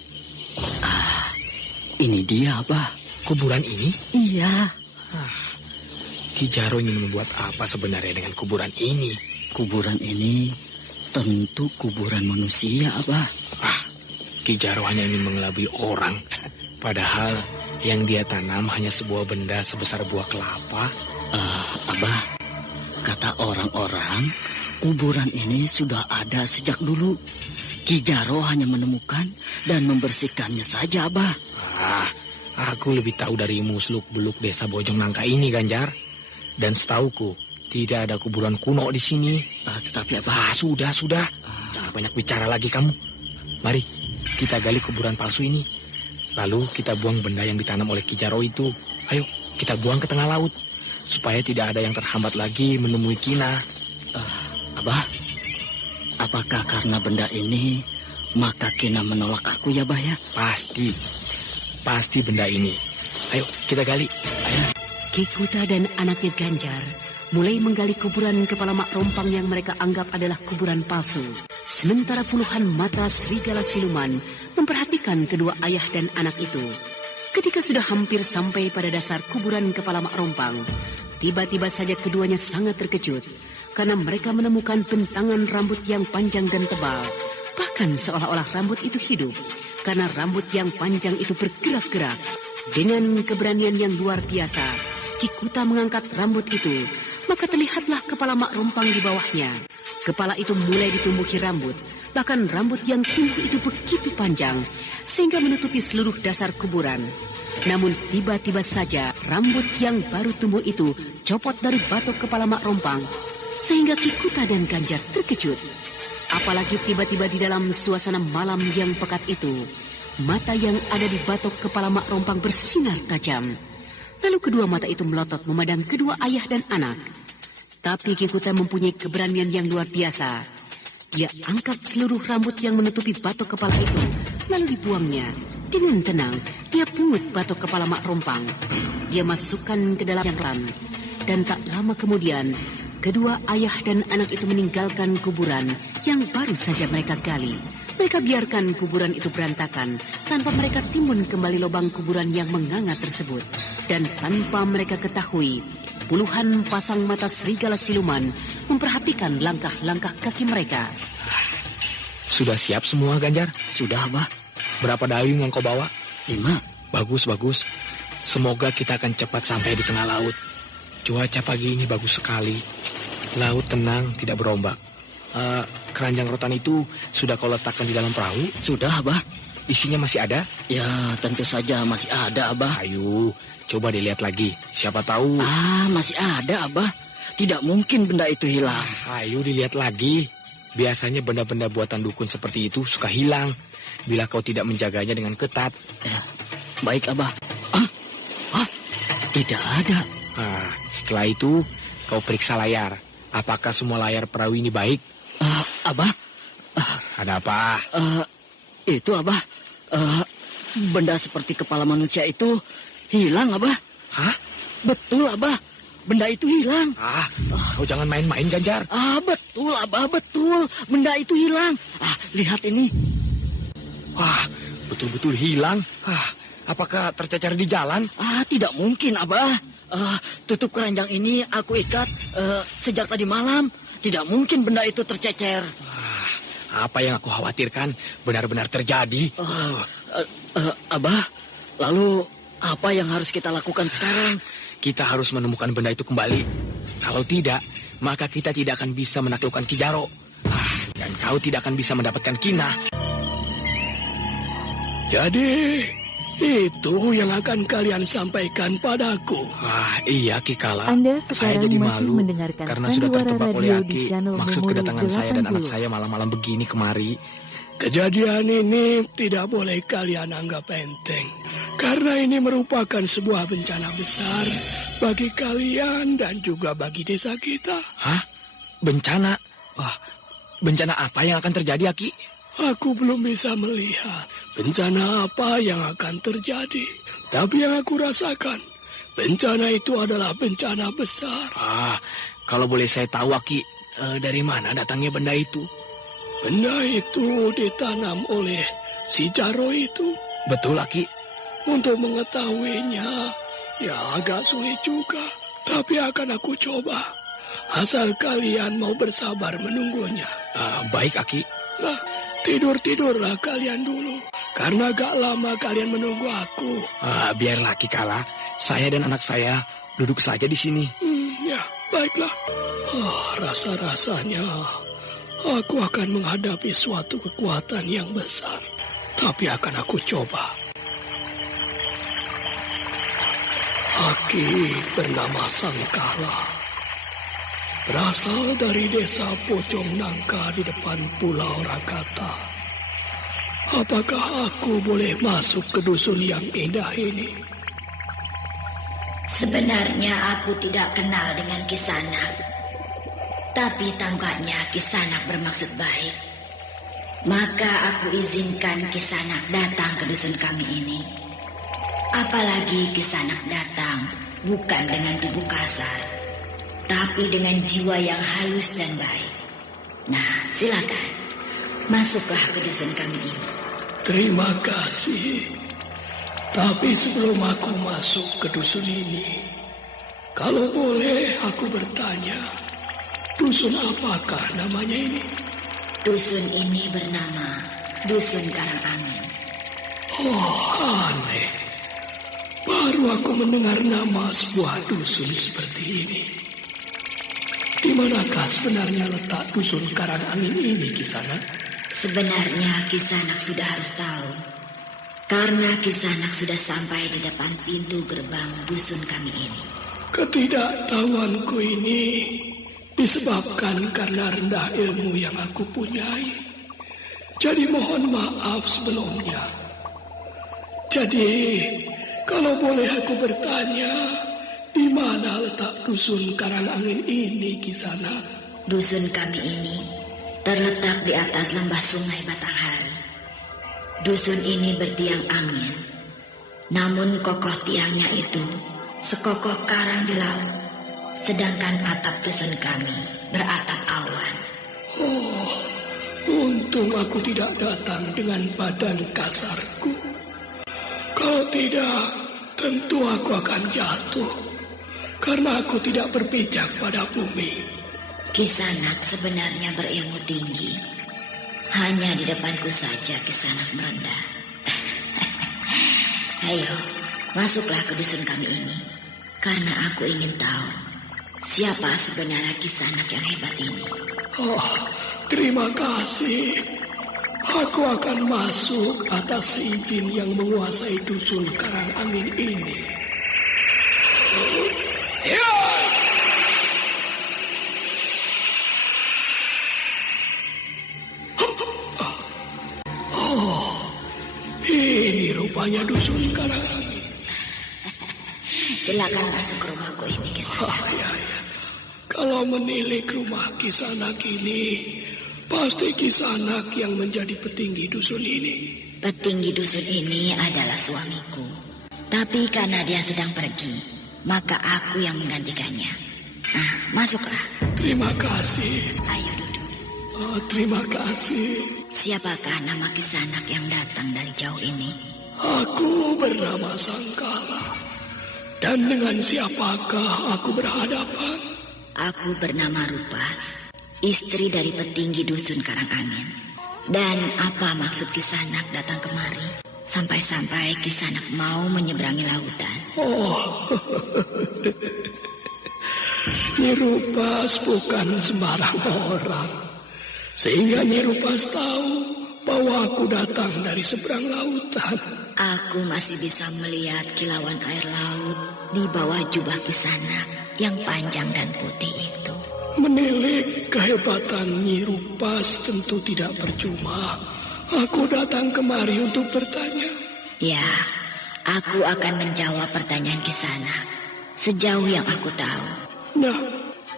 Ini dia, Abah. Kuburan ini? Iya. Ki Jaro ingin membuat apa sebenarnya dengan kuburan ini? Kuburan ini tentu kuburan manusia, Abah. Ki Jaro hanya ingin mengelabui orang. Padahal yang dia tanam hanya sebuah benda sebesar buah kelapa. Abah, kata orang-orang, kuburan ini sudah ada sejak dulu. Ki Jaro hanya menemukan dan membersihkannya saja, Abah. Aku lebih tahu darimu seluk-beluk desa Bojong Nangka ini, Ganjar. Dan setauku, tidak ada kuburan kuno di sini. Tetapi, Abah... Sudah. Jangan banyak bicara lagi kamu. Mari, kita gali kuburan palsu ini. Lalu kita buang benda yang ditanam oleh Ki Jaro itu. Ayo, kita buang ke tengah laut. Supaya tidak ada yang terhambat lagi menemui Kina. Abah, apakah karena benda ini maka Kina menolak aku ya, Bah ya? Pasti benda ini. Ayo, kita gali. Ayo. Ki Kuta dan anaknya Ganjar mulai menggali kuburan kepala Mak Rompang yang mereka anggap adalah kuburan palsu. Sementara puluhan mata serigala siluman memperhatikan kedua ayah dan anak itu. Ketika sudah hampir sampai pada dasar kuburan kepala Mak Rompang, tiba-tiba saja keduanya sangat terkejut karena mereka menemukan bentangan rambut yang panjang dan tebal. Bahkan seolah-olah rambut itu hidup karena rambut yang panjang itu bergerak-gerak. Dengan keberanian yang luar biasa, Ki Kuta mengangkat rambut itu, maka terlihatlah kepala Mak Rompang di bawahnya. Kepala itu mulai ditumbuhi rambut, bahkan rambut yang tumbuh itu begitu panjang, sehingga menutupi seluruh dasar kuburan. Namun tiba-tiba saja rambut yang baru tumbuh itu copot dari batok kepala Mak Rompang, sehingga Ki Kuta dan Ganjar terkejut. Apalagi tiba-tiba di dalam suasana malam yang pekat itu, mata yang ada di batok kepala Mak Rompang bersinar tajam. Lalu kedua mata itu melotot memandang kedua ayah dan anak. Tapi Ki Kuta mempunyai keberanian yang luar biasa. Dia angkat seluruh rambut yang menutupi batok kepala itu, lalu dibuangnya. Dengan tenang, dia pungut batok kepala Mak Rompang. Dia masukkan ke dalam jangkauan. Dan tak lama kemudian, kedua ayah dan anak itu meninggalkan kuburan yang baru saja mereka gali. Mereka biarkan kuburan itu berantakan tanpa mereka timbun kembali lubang kuburan yang menganga tersebut. Dan tanpa mereka ketahui, puluhan pasang mata serigala siluman memperhatikan langkah-langkah kaki mereka. Sudah siap semua, Ganjar? Sudah, Abah. Berapa dayung yang kau bawa? 5. Bagus. Semoga kita akan cepat sampai di tengah laut. Cuaca pagi ini bagus sekali. Laut tenang, tidak berombak. Keranjang rotan itu sudah kau letakkan di dalam perahu? Sudah, Abah. Isinya masih ada? Ya, tentu saja masih ada, Abah. Ayo, coba dilihat lagi. Siapa tahu... masih ada, Abah. Tidak mungkin benda itu hilang. Ayo dilihat lagi. Biasanya benda-benda buatan dukun seperti itu suka hilang bila kau tidak menjaganya dengan ketat. Baik, Abah. Tidak ada. Setelah itu, kau periksa layar. Apakah semua layar perahu ini baik? Abah? Ada apa? Itu, Abah. Benda seperti kepala manusia itu hilang, Abah. Hah? Betul, Abah. Benda itu hilang. Kau jangan main-main, Ganjar. Betul, Abah, betul. Benda itu hilang. Lihat ini. Wah, betul-betul hilang. Apakah tercecer di jalan? Tidak mungkin, Abah. Tutup keranjang ini aku ikat sejak tadi malam. Tidak mungkin benda itu tercecer. Apa yang aku khawatirkan benar-benar terjadi. Abah, lalu apa yang harus kita lakukan sekarang? Kita harus menemukan benda itu kembali. Kalau tidak, maka kita tidak akan bisa menaklukkan Ki Jaro. Dan kau tidak akan bisa mendapatkan Kina. Jadi, itu yang akan kalian sampaikan padaku. Iya, Ki Kala. Anda saya sekarang jadi masih malu mendengarkan karena sudah Sandiwara terjebak oleh Radio Aki. di channel Maksud Memori kedatangan saya dan anak 80. saya malam-malam begini kemari. Kejadian ini tidak boleh kalian anggap enteng. Karena ini merupakan sebuah bencana besar bagi kalian dan juga bagi desa kita. Bencana? Bencana apa yang akan terjadi, Aki? Aku belum bisa melihat bencana apa yang akan terjadi. Tapi yang aku rasakan, bencana itu adalah bencana besar. Kalau boleh saya tahu, Aki, dari mana datangnya benda itu? Benda itu ditanam oleh si Jaro itu. Betul, Aki. Untuk mengetahuinya, ya agak sulit juga. Tapi akan aku coba. Asal kalian mau bersabar menunggunya. Baik, Aki. Nah, tidur-tidurlah kalian dulu. Karena gak lama kalian menunggu aku. Biarlah, Ki Kala. Saya dan anak saya duduk saja di sini. Ya, baiklah. Rasa-rasanya aku akan menghadapi suatu kekuatan yang besar. Tapi akan aku coba. Aki bernama Sangkala. Berasal dari desa Pocong Nangka di depan Pulau Rakata. Apakah aku boleh masuk ke dusun yang indah ini? Sebenarnya aku tidak kenal dengan Kisanak. Tapi tampaknya Kisanak bermaksud baik. Maka aku izinkan Kisanak datang ke dusun kami ini. Apalagi Kisanak datang bukan dengan tubuh kasar, tapi dengan jiwa yang halus dan baik. Nah, silakan. Masuklah ke dusun kami ini. Terima kasih. Tapi sebelum aku masuk ke dusun ini, kalau boleh aku bertanya, dusun apakah namanya ini? Dusun ini bernama Dusun Karangangin. Aneh. Baru aku mendengar nama sebuah dusun seperti ini. Di manakah sebenarnya letak dusun Karangangin ini, Kisanak? Sebenarnya Kisanak sudah harus tahu. Karena Kisanak sudah sampai di depan pintu gerbang dusun kami ini. Ketidaktahuanku ini disebabkan karena rendah ilmu yang aku punyai. Jadi mohon maaf sebelumnya. Jadi, kalau boleh aku bertanya, di mana letak dusun Karangangin ini, Kisanak? Dusun kami ini terletak di atas lembah sungai Batanghari. Dusun ini bertiang angin. Namun kokoh tiangnya itu sekokoh karang di laut. Sedangkan atap dusun kami beratap awan. Untung aku tidak datang dengan badan kasarku. Kalau tidak, tentu aku akan jatuh. Karena aku tidak berpijak pada bumi. Kisanak sebenarnya berilmu tinggi. Hanya di depanku saja Kisanak merendah. Ayo, masuklah ke dusun kami ini. Karena aku ingin tahu siapa sebenarnya Kisanak yang hebat ini. Terima kasih. Aku akan masuk atas izin yang menguasai dusun Karangangin ini. Ini rupanya dusun Karangangin. Silakan masuk ke rumahku ini, Kisanak. Kalau menilik rumah Kisanak ini, Pasti Kisanak yang menjadi petinggi dusun ini. Petinggi dusun ini adalah suamiku. Tapi karena dia sedang pergi, maka aku yang menggantikannya. Nah, masuklah. Terima kasih. Ayo duduk. Oh, terima kasih. Siapakah nama Kisanak yang datang dari jauh ini? Aku bernama Sangkala. Dan dengan siapakah aku berhadapan? Aku bernama Rupas, istri dari petinggi dusun Karangangin. Dan apa maksud Kisanak datang kemari? Sampai-sampai Kisanak mau menyeberangi lautan. Oh, Nyi Rupas bukan sembarang orang. Sehingga Nyi Rupas tahu bahwa aku datang dari seberang lautan. Aku masih bisa melihat kilauan air laut di bawah jubah Kisanak yang panjang dan putih itu. Menilik kehebatan Nyi Rupas tentu tidak percuma. Aku datang kemari untuk bertanya. Ya, aku akan menjawab pertanyaan Kisanak sejauh yang aku tahu. Nah,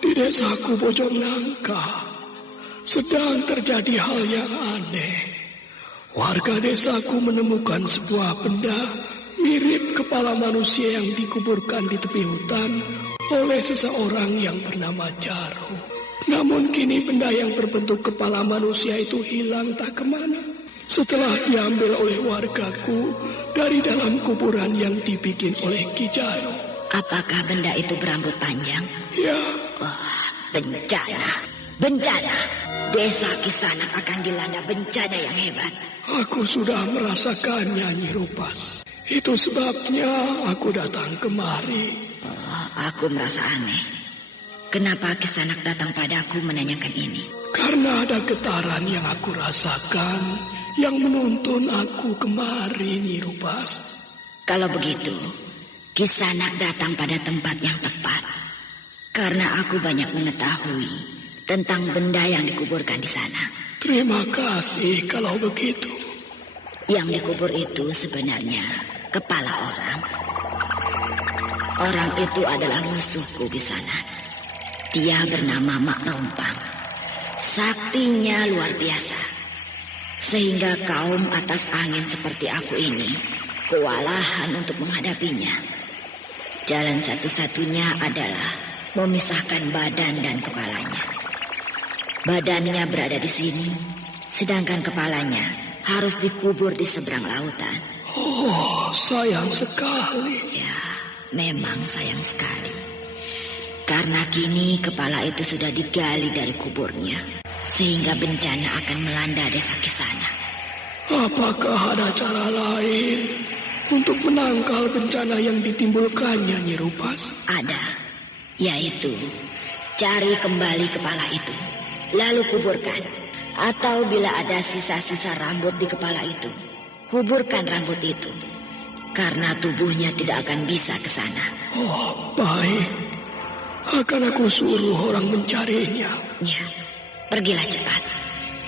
di desaku Bojong Nangka sedang terjadi hal yang aneh. Warga desaku menemukan sebuah benda mirip kepala manusia yang dikuburkan di tepi hutan oleh seseorang yang bernama Jaro. Namun kini benda yang berbentuk kepala manusia itu hilang tak kemana setelah diambil oleh wargaku dari dalam kuburan yang dibikin oleh Ki Jaro. Apakah benda itu berambut panjang? Ya. Wah, bencana. Bencana. Desa Kisanak akan dilanda bencana yang hebat. Aku sudah merasakannya, Nyi Rupas. Itu sebabnya aku datang kemari. Oh, aku merasa aneh. Kenapa Kisanak datang padaku menanyakan ini? Karena ada getaran yang aku rasakan yang menuntun aku kemari, Nyi Rupas. Kalau begitu, Kisanak datang pada tempat yang tepat. Karena aku banyak mengetahui tentang benda yang dikuburkan di sana. Terima kasih kalau begitu. Yang dikubur itu sebenarnya kepala orang. Orang itu adalah musuhku di sana. Dia bernama Mak Rompang. Saktinya luar biasa. Sehingga kaum atas angin seperti aku ini kewalahan untuk menghadapinya. Jalan satu-satunya adalah memisahkan badan dan kepalanya. Badannya berada di sini, sedangkan kepalanya harus dikubur di seberang lautan. Oh, sayang sekali. Ya, memang sayang sekali. Karena kini kepala itu sudah digali dari kuburnya, sehingga bencana akan melanda desa Kisanak. Apakah ada cara lain untuk menangkal bencana yang ditimbulkannya, Nyi Rupas? Ada, yaitu cari kembali kepala itu, lalu kuburkan. Atau bila ada sisa-sisa rambut di kepala itu, kuburkan rambut itu. Karena tubuhnya tidak akan bisa ke sana. Oh, baik. Akan aku suruh orang mencarinya. Ya, pergilah cepat.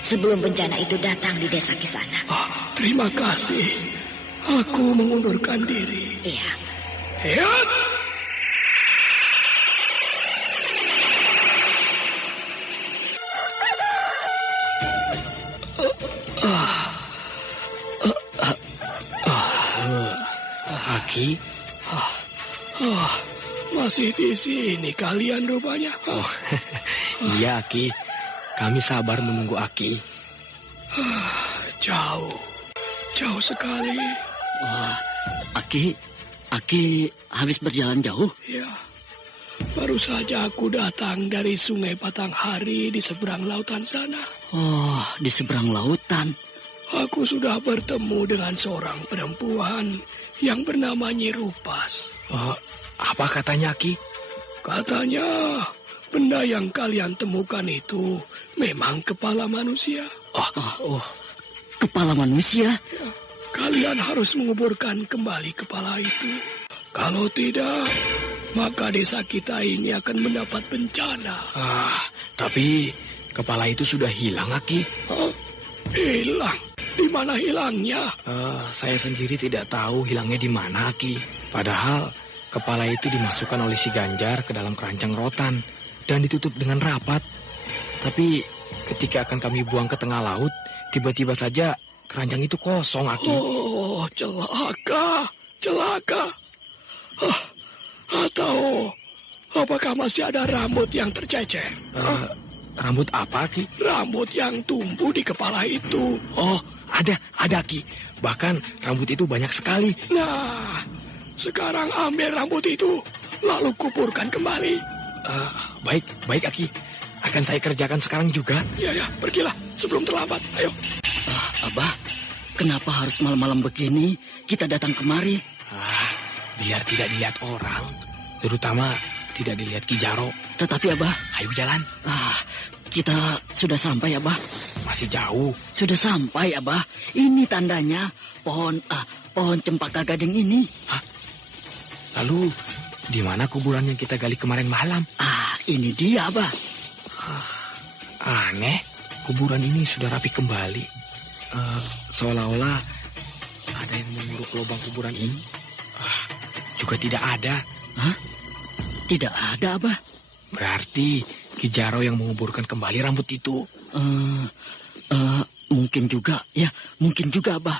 Sebelum bencana itu datang di desa Kisanak. Terima kasih. Aku mengundurkan diri. Iya. Ya. Aki? Masih di sini kalian rupanya. Iya, Aki. Kami sabar menunggu Aki. Jauh sekali. Aki habis berjalan jauh? Ya. Baru saja aku datang dari Sungai Batanghari di seberang lautan sana. Oh, di seberang lautan. Aku sudah bertemu dengan seorang perempuan yang bernama Nyi Rupas. Apa katanya, Ki? Katanya benda yang kalian temukan itu memang kepala manusia. Kepala manusia? Ya, kalian harus menguburkan kembali kepala itu. Kalau tidak, maka desa kita ini akan mendapat bencana. Tapi kepala itu sudah hilang, Aki. Hilang? Di mana hilangnya? Saya sendiri tidak tahu hilangnya di mana, Aki. Padahal kepala itu dimasukkan oleh si Ganjar ke dalam keranjang rotan dan ditutup dengan rapat. Tapi ketika akan kami buang ke tengah laut, tiba-tiba saja keranjang itu kosong, Aki. Oh, celaka. Atau apakah masih ada rambut yang tercecer? Rambut apa, Ki? Rambut yang tumbuh di kepala itu. Oh, ada, Ki. Bahkan rambut itu banyak sekali. Nah, sekarang ambil rambut itu, lalu kuburkan kembali. Baik, Aki. Akan saya kerjakan sekarang juga. Ya, pergilah sebelum terlambat. Ayo. Abah, kenapa harus malam-malam begini kita datang kemari? Biar tidak dilihat orang. Terutama tidak dilihat Ki Jaro. Tetapi Abah, ayo jalan. Kita sudah sampai, Abah. Masih jauh. Sudah sampai, Abah. Ini tandanya pohon cempaka gading ini. Lalu di mana kuburan yang kita gali kemarin malam? Ini dia, Abah. Aneh, kuburan ini sudah rapi kembali. Seolah-olah ada yang menguruk lubang kuburan ini. Juga tidak ada. Tidak ada, Abah. Berarti Ki Jaro yang menguburkan kembali rambut itu. Mungkin juga, Abah.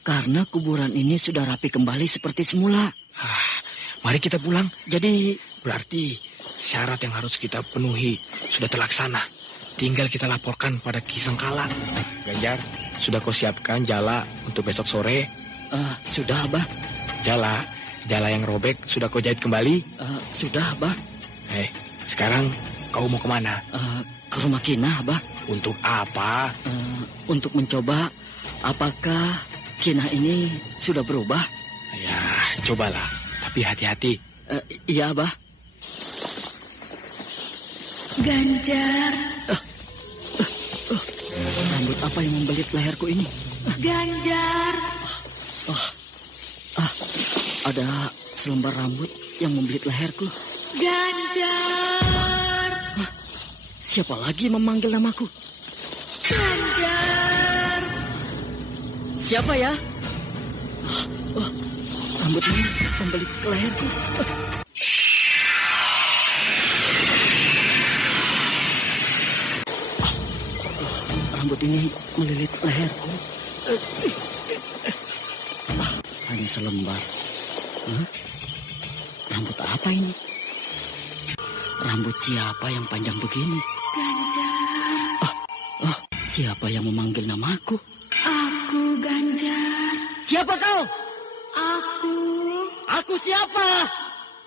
Karena kuburan ini sudah rapi kembali seperti semula. Mari kita pulang. Jadi, berarti syarat yang harus kita penuhi sudah terlaksana. Tinggal kita laporkan pada Ki Sengkala. Ganjar, sudah kau siapkan jala untuk besok sore? Sudah, Abah. Jala yang robek sudah kau jahit kembali? Sudah, Abah. Sekarang kau mau kemana? Ke rumah Kinah, Abah. Untuk apa? Untuk mencoba apakah Kinah ini sudah berubah. Ya, cobalah. Tapi hati-hati. Iya, Abah. Ganjar. Rambut apa yang membelit leherku ini? Ganjar. Ada selembar rambut yang membelit leherku. Ganjar. Siapa lagi memanggil namaku? Ganjar. Siapa ya? Rambut ini membelit leherku. Rambut ini melilit leherku. Hanya selembar. Rambut apa ini? Rambut siapa yang panjang begini? Ganjar. Siapa yang memanggil namaku? Aku, Ganjar. Siapa kau? Aku. Aku siapa?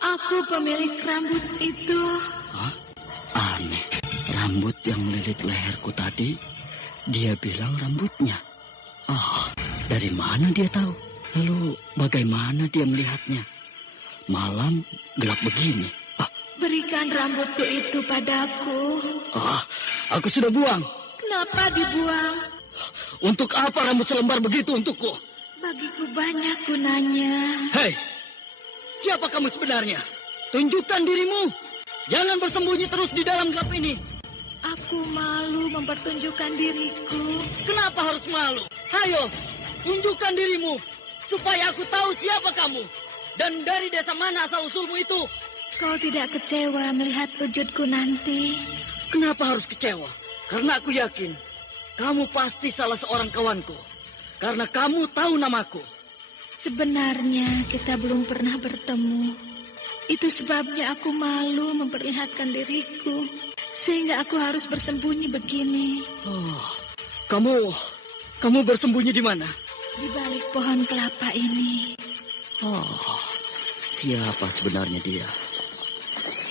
Aku pemilik rambut itu. Aneh. Rambut yang melilit leherku tadi, dia bilang rambutnya. Dari mana dia tahu? Lalu bagaimana dia melihatnya? Malam gelap begini. Berikan rambutku itu padaku. Aku sudah buang. Kenapa dibuang? Untuk apa rambut selembar begitu untukku? Bagiku banyak gunanya. Hei, siapa kamu sebenarnya? Tunjukkan dirimu. Jangan bersembunyi terus di dalam gelap ini. Aku malu mempertunjukkan diriku. Kenapa harus malu? Ayo, tunjukkan dirimu. Supaya aku tahu siapa kamu. Dan dari desa mana asal usulmu itu. Kau tidak kecewa melihat wujudku nanti? Kenapa harus kecewa? Karena aku yakin kamu pasti salah seorang kawanku. Karena kamu tahu namaku. Sebenarnya kita belum pernah bertemu. Itu sebabnya aku malu memperlihatkan diriku. Sehingga aku harus bersembunyi begini. Kamu bersembunyi di mana? Di balik pohon kelapa ini. Siapa sebenarnya dia?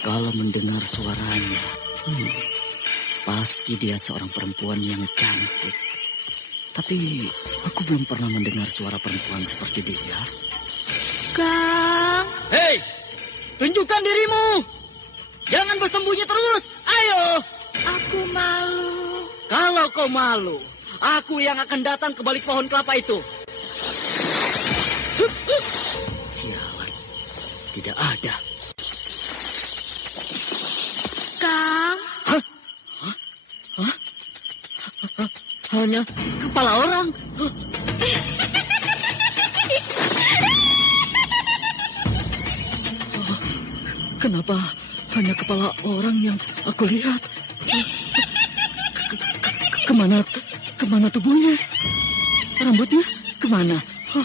Kalau mendengar suaranya, pasti dia seorang perempuan yang cantik. Tapi aku belum pernah mendengar suara perempuan seperti dia. Kang! Hei! Tunjukkan dirimu! Jangan bersembunyi terus! Ayo! Aku malu. Kalau kau malu, aku yang akan datang ke balik pohon kelapa itu. Sialan, tidak ada. Kang? Hanya kepala orang. Kenapa hanya kepala orang yang aku lihat? Kemana tubuhnya? Rambutnya kemana? Oh,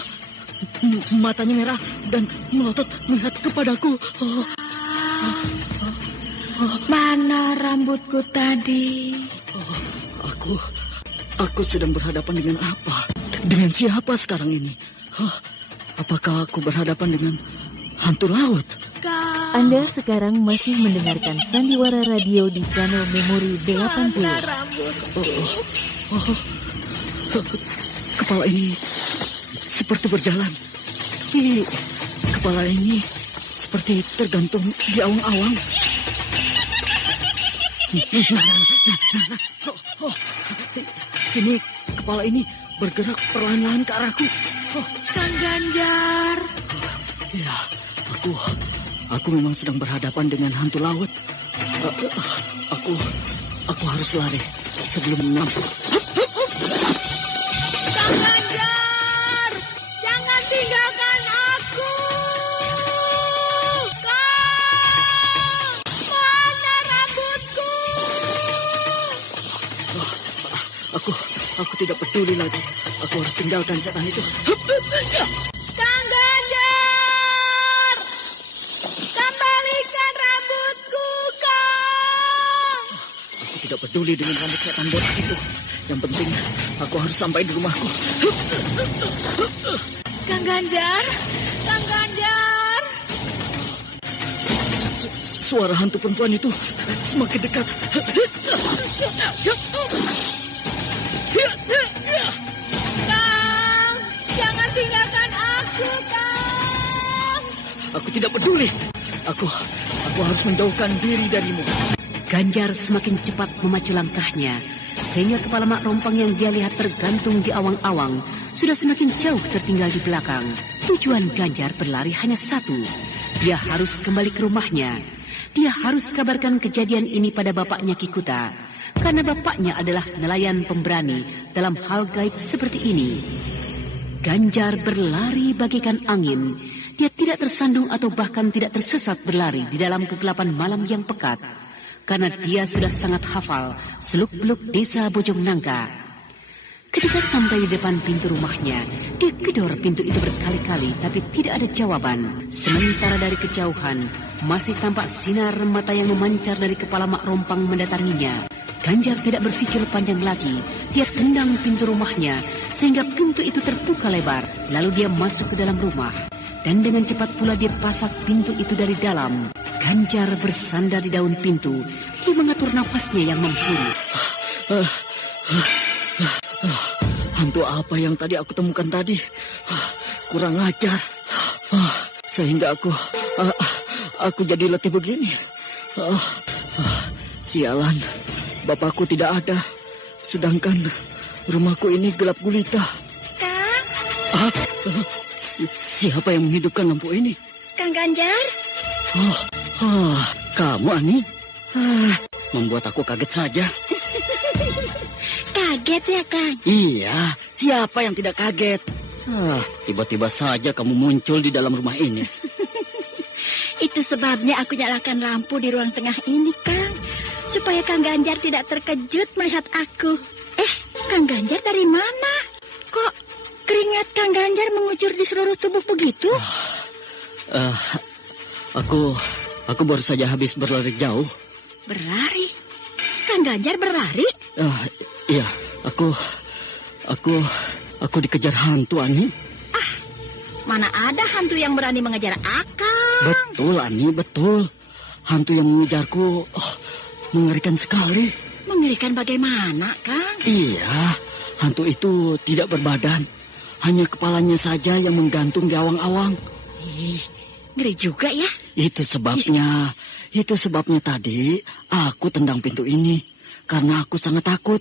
matanya merah dan melotot melihat kepadaku. Mana rambutku tadi? Aku sedang berhadapan dengan apa? Dengan siapa sekarang ini? Apakah aku berhadapan dengan hantu laut? Anda sekarang masih mendengarkan Sandiwara Radio di channel Memori 80. Kepala ini seperti berjalan. Kepala ini seperti tergantung di awang-awang. Kini kepala ini bergerak perlahan-lahan ke arahku. Kang Ganjar. Ya, aku memang sedang berhadapan dengan hantu laut. Aku harus lari sebelum menampuk. Kang Ganjar, jangan tinggalkan aku. Kang, mana rambutku? Aku tidak peduli lagi. Aku harus tinggalkan setan itu. Kang Ganjar, kembalikan rambutku, Kang. Aku tidak peduli dengan rambut setan bodoh itu. Yang penting aku harus sampai di rumahku. Kang Ganjar, Kang Ganjar. Suara hantu perempuan itu semakin dekat. Kang, jangan tinggalkan aku, Kang. Aku tidak peduli. Aku harus menjauhkan diri darimu. Ganjar semakin cepat memacu langkahnya, sehingga kepala Mak Rompang yang dia lihat tergantung di awang-awang sudah semakin jauh tertinggal di belakang. Tujuan Ganjar berlari hanya satu. Dia harus kembali ke rumahnya. Dia harus kabarkan kejadian ini pada bapaknya Kikuta, karena bapaknya adalah nelayan pemberani dalam hal gaib seperti ini. Ganjar berlari bagaikan angin. Dia tidak tersandung atau bahkan tidak tersesat berlari di dalam kegelapan malam yang pekat, karena dia sudah sangat hafal seluk-beluk desa Bojong Nangka. Ketika sampai di depan pintu rumahnya, dia gedor pintu itu berkali-kali, tapi tidak ada jawaban. Sementara dari kejauhan, masih tampak sinar mata yang memancar dari kepala Mak Rompang mendatanginya. Ganjar tidak berpikir panjang lagi. Dia tendang pintu rumahnya, sehingga pintu itu terbuka lebar. Lalu dia masuk ke dalam rumah. Dan dengan cepat pula dia pasak pintu itu dari dalam. Ganjar bersandar di daun pintu. Dia mengatur nafasnya yang memburu. Hantu apa yang tadi aku temukan tadi? Kurang ajar. Sehingga aku jadi letih begini. Sialan, bapakku tidak ada. Sedangkan rumahku ini gelap gulita. Kang? Siapa yang menghidupkan lampu ini? Kang Ganjar? Kamu, Ani? Membuat aku kaget saja. Kaget ya, Kang? Iya, siapa yang tidak kaget? Tiba-tiba saja kamu muncul di dalam rumah ini. Itu sebabnya aku nyalakan lampu di ruang tengah ini, Kang. Supaya Kang Ganjar tidak terkejut melihat aku. Kang Ganjar dari mana? Kok keringat Kang Ganjar mengucur di seluruh tubuh begitu? Aku baru saja habis berlari jauh. Berlari? Kang Ganjar berlari? Iya, aku dikejar hantu, Ani. Mana ada hantu yang berani mengejar Akang? Betul, Ani, betul. Hantu yang mengejarku mengerikan sekali. Mengerikan bagaimana, Kang? Iya, hantu itu tidak berbadan. Hanya kepalanya saja yang menggantung di awang-awang. Ngeri juga ya. Itu sebabnya tadi aku tendang pintu ini. Karena aku sangat takut.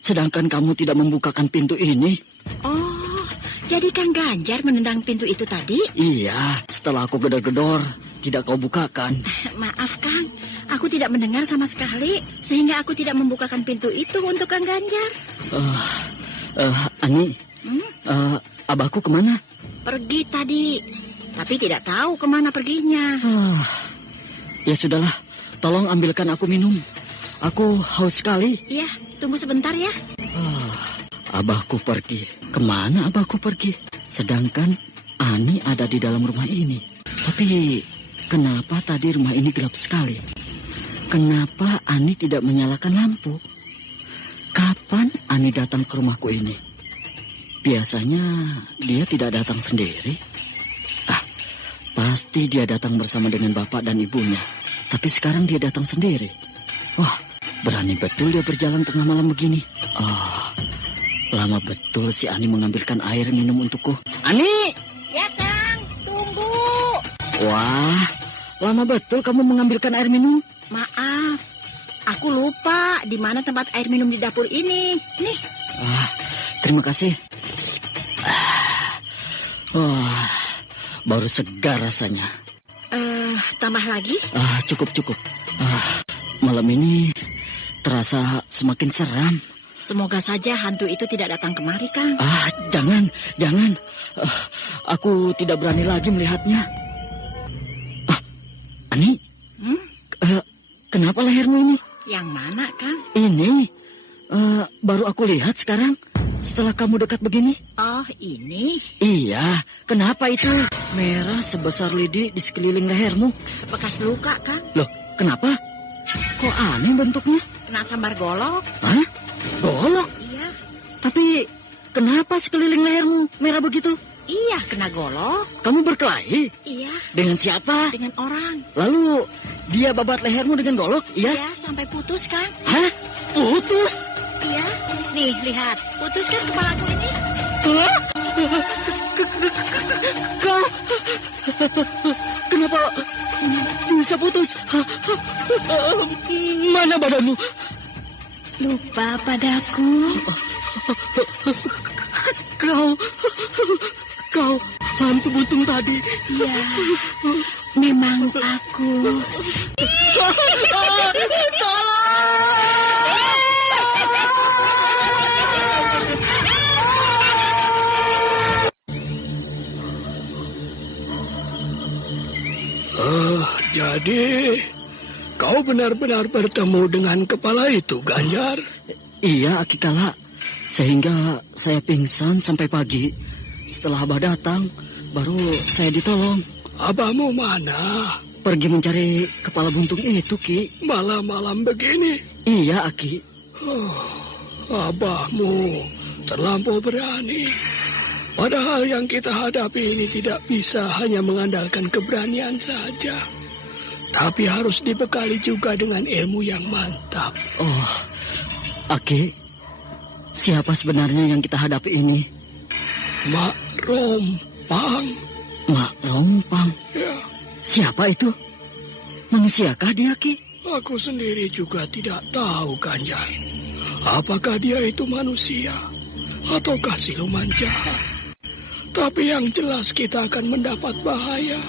Sedangkan kamu tidak membukakan pintu ini. Oh, jadi Kang Ganjar menendang pintu itu tadi? Iya, setelah aku gedor-gedor, tidak kau bukakan. Maaf, Kang. Aku tidak mendengar sama sekali. Sehingga aku tidak membukakan pintu itu untuk Kang Ganjar. Ani, abahku kemana? Pergi tadi. Tapi tidak tahu kemana perginya. Ya sudahlah, tolong ambilkan aku minum. Aku haus sekali. Iya, tunggu sebentar ya. Abahku pergi. Kemana abahku pergi? Sedangkan Ani ada di dalam rumah ini. Tapi kenapa tadi rumah ini gelap sekali? Kenapa Ani tidak menyalakan lampu? Kapan Ani datang ke rumahku ini? Biasanya dia tidak datang sendiri. Pasti dia datang bersama dengan bapak dan ibunya. Tapi sekarang dia datang sendiri. Wah, berani betul dia berjalan tengah malam begini. Lama betul si Ani mengambilkan air minum untukku. Ani! Ya, Kang. Tunggu. Wah, lama betul kamu mengambilkan air minum. Maaf. Aku lupa di mana tempat air minum di dapur ini. Nih. Terima kasih. Wah, baru segar rasanya. Tambah lagi? Cukup. Malam ini terasa semakin seram. Semoga saja hantu itu tidak datang kemari, Kang. Jangan. Aku tidak berani lagi melihatnya. Ani, kenapa lehermu ini? Yang mana, Kang? Ini, baru aku lihat sekarang. Setelah kamu dekat begini. Oh, ini? Iya, kenapa itu? Merah sebesar lidi di sekeliling lehermu. Bekas luka, Kang. Loh, kenapa? Kok aneh bentuknya? Kena sambar golok. Hah? Golok? Iya. Tapi kenapa sekeliling lehermu merah begitu? Iya, kena golok. Kamu berkelahi? Iya. Dengan siapa? Dengan orang. Lalu dia babat lehermu dengan golok? Iya? Iya, sampai putus, Kang. Hah? Putus? Iya. Nih, lihat. Putus kan kepalaku ini? Kau kenapa bisa putus? Mana badanmu? Lupa padaku. Kau hantu buntung tadi. Iya, memang aku. Jadi kau benar-benar bertemu dengan kepala itu, Ganjar? Iya, Aki Kala. Sehingga saya pingsan sampai pagi. Setelah Abah datang, baru saya ditolong. Abahmu mana? Pergi mencari kepala buntung itu, Ki. Malam-malam begini? Iya, Aki. Abahmu terlampau berani. Padahal yang kita hadapi ini tidak bisa hanya mengandalkan keberanian saja. Tapi harus dibekali juga dengan ilmu yang mantap. Oh, Aki, siapa sebenarnya yang kita hadapi ini? Mak Rompang. Mak Rompang? Ya. Siapa itu? Manusiakah dia, Ki? Aku sendiri juga tidak tahu, Ganjar. Apakah dia itu manusia ataukah siluman jahat? Tapi yang jelas kita akan mendapat bahaya.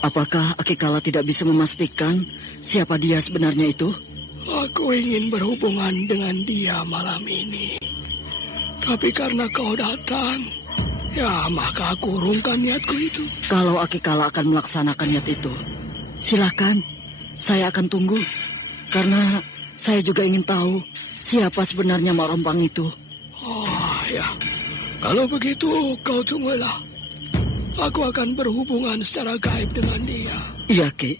Apakah Aki Kala tidak bisa memastikan siapa dia sebenarnya itu? Aku ingin berhubungan dengan dia malam ini. Tapi karena kau datang, ya maka aku urungkan niatku itu. Kalau Aki Kala akan melaksanakan niat itu, silakan. Saya akan tunggu. Karena saya juga ingin tahu siapa sebenarnya Mak Rompang itu. Oh ya, kalau begitu kau tunggulah. Aku akan berhubungan secara gaib dengan dia. Iya, Ki.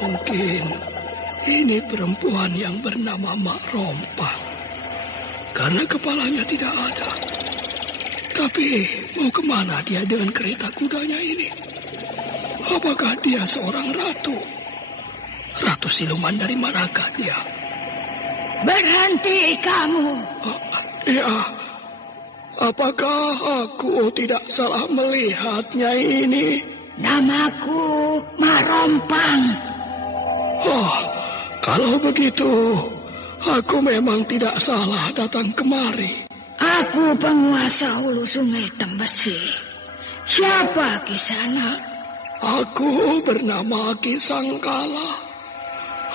Mungkin ini perempuan yang bernama Mak Rompang. Karena kepalanya tidak ada. Tapi mau kemana dia dengan kereta kudanya ini? Apakah dia seorang ratu? Ratu siluman dari manakah dia? Berhenti kamu. Ya, apakah aku tidak salah melihatnya ini? Namaku Mak Rompang. Oh, kalau begitu, aku memang tidak salah datang kemari. Aku penguasa hulu sungai Tembesi. Siapa Kisana? Aku bernama Ki Sangkala.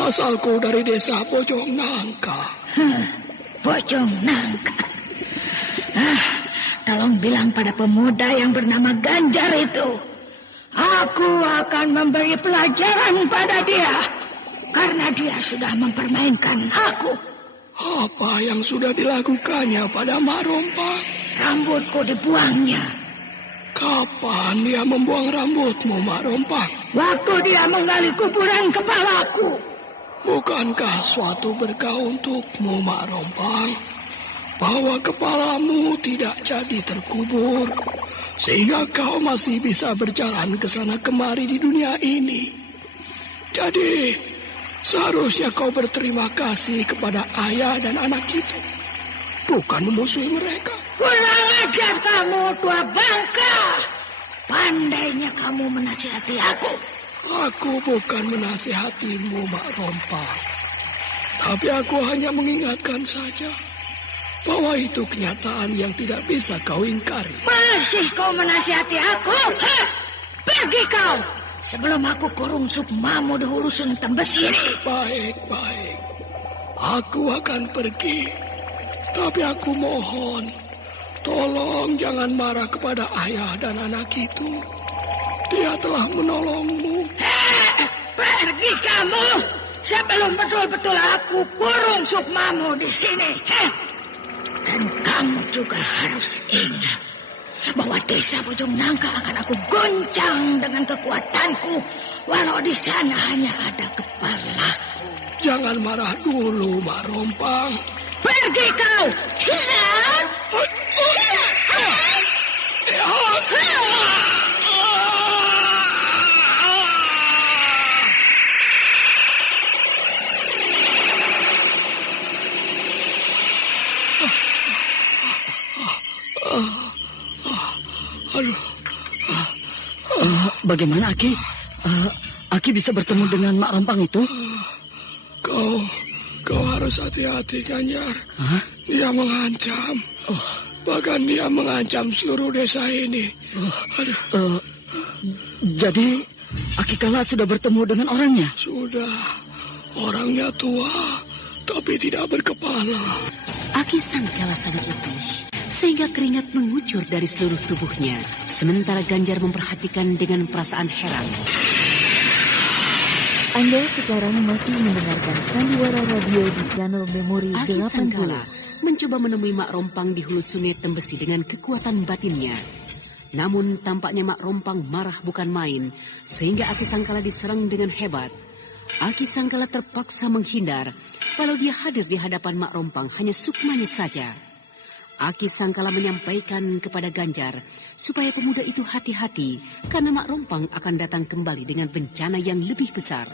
Asalku dari desa Pojong Nangka. Bojong Nangka. Tolong bilang pada pemuda yang bernama Ganjar itu, aku akan memberi pelajaran pada dia karena dia sudah mempermainkan aku. Apa yang sudah dilakukannya pada Mak Rompang? Rambutku dibuangnya. Kapan dia membuang rambutmu, Mak Rompang? Waktu dia menggali kuburan kepalaku. Bukankah suatu berkah untukmu, Mak Rompang, bahwa kepalamu tidak jadi terkubur, sehingga kau masih bisa berjalan ke sana kemari di dunia ini? Jadi, seharusnya kau berterima kasih kepada ayah dan anak itu, bukan memusuhi mereka. Kurang ajar kamu, tua bangka. Pandainya kamu menasihati aku. Aku bukan menasihatimu, Mak Rompang. Tapi aku hanya mengingatkan saja bahwa itu kenyataan yang tidak bisa kau ingkari. Masih kau menasihati aku? Hah? Pergi kau! Sebelum aku kurung Sukmamu di hulu Sungai Tembes ini. Baik. Aku akan pergi. Tapi aku mohon, tolong jangan marah kepada ayah dan anak itu. Dia telah menolongmu. Pergi kamu! Sebelum betul-betul aku kurung Sukmamu di sini. Dan kamu juga harus ingat bahwa desa Bojong Nangka akan aku goncang dengan kekuatanku, walau di sana hanya ada kepalaku. Jangan marah dulu, Mak Rompang. Pergi kau! Bagaimana Aki? Aki bisa bertemu dengan Mak Rompang itu? Kau harus hati-hati, Ganjar. Dia mengancam. Bahkan dia mengancam seluruh desa ini. Jadi Aki Kala sudah bertemu dengan orangnya? Sudah. Orangnya tua, tapi tidak berkepala. Aki Sangkala sangat letih, sehingga keringat mengucur dari seluruh tubuhnya. Sementara Ganjar memperhatikan dengan perasaan heran. Anda sekarang masih mendengarkan Sandiwara Radio di channel Memori Aki 80. Sangkala mencoba menemui Mak Rompang di hulu Sungai Tembesi dengan kekuatan batinnya. Namun tampaknya Mak Rompang marah bukan main, sehingga Aki Sangkala diserang dengan hebat. Aki Sangkala terpaksa menghindar, walau dia hadir di hadapan Mak Rompang hanya Sukmanya saja. Aki Sangkala menyampaikan kepada Ganjar supaya pemuda itu hati-hati karena Mak Rompang akan datang kembali dengan bencana yang lebih besar.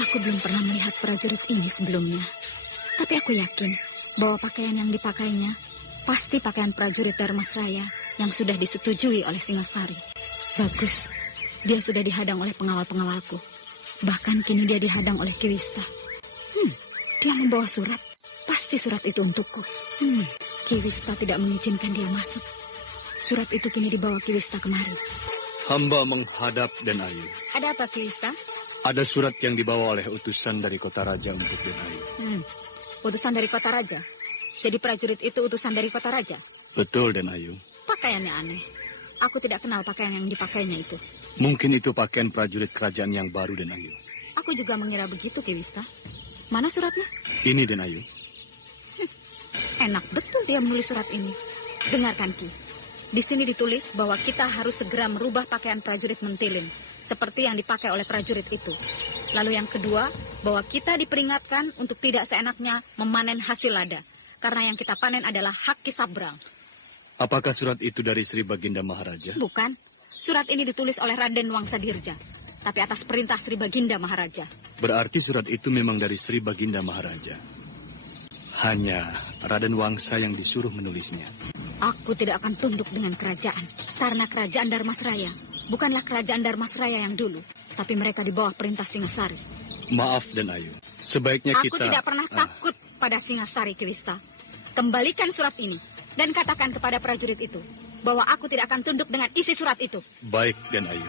Aku belum pernah melihat prajurit ini sebelumnya. Tapi aku yakin bahwa pakaian yang dipakainya pasti pakaian prajurit Dharmasraya yang sudah disetujui oleh Singasari. Bagus, dia sudah dihadang oleh pengawal-pengawalku. Bahkan kini dia dihadang oleh Ki Wista. Dia membawa surat. Pasti surat itu untukku. Ki Wista tidak mengizinkan dia masuk. Surat itu kini dibawa Ki Wista kemari. Hamba menghadap Den Ayu. Ada apa, Ki Wista? Ada surat yang dibawa oleh utusan dari kota raja untuk Den Ayu. Utusan dari kota raja? Jadi prajurit itu utusan dari kota raja? Betul, Den Ayu. Pakaiannya aneh. Aku tidak kenal pakaian yang dipakainya itu. Mungkin itu pakaian prajurit kerajaan yang baru, Den Ayu. Aku juga mengira begitu, Ki Wista. Mana suratnya? Ini, Den Ayu. Enak betul dia menulis surat ini. Dengarkan, Ki. Di sini ditulis bahwa kita harus segera merubah pakaian prajurit mentilin, seperti yang dipakai oleh prajurit itu. Lalu yang kedua, bahwa kita diperingatkan untuk tidak seenaknya memanen hasil lada, karena yang kita panen adalah hak Ki Sabrang. Apakah surat itu dari Sri Baginda Maharaja? Bukan. Surat ini ditulis oleh Raden Wangsadirja, tapi atas perintah Sri Baginda Maharaja. Berarti surat itu memang dari Sri Baginda Maharaja. Hanya Raden Wangsa yang disuruh menulisnya. Aku tidak akan tunduk dengan kerajaan, karena kerajaan Dharmasraya bukanlah kerajaan Dharmasraya yang dulu, tapi mereka di bawah perintah Singasari. Maaf, Den Ayu. Sebaiknya Aku kita... tidak pernah takut pada Singasari, Ki Wista. Kembalikan surat ini dan katakan kepada prajurit itu bahwa aku tidak akan tunduk dengan isi surat itu. Baik, Den Ayu.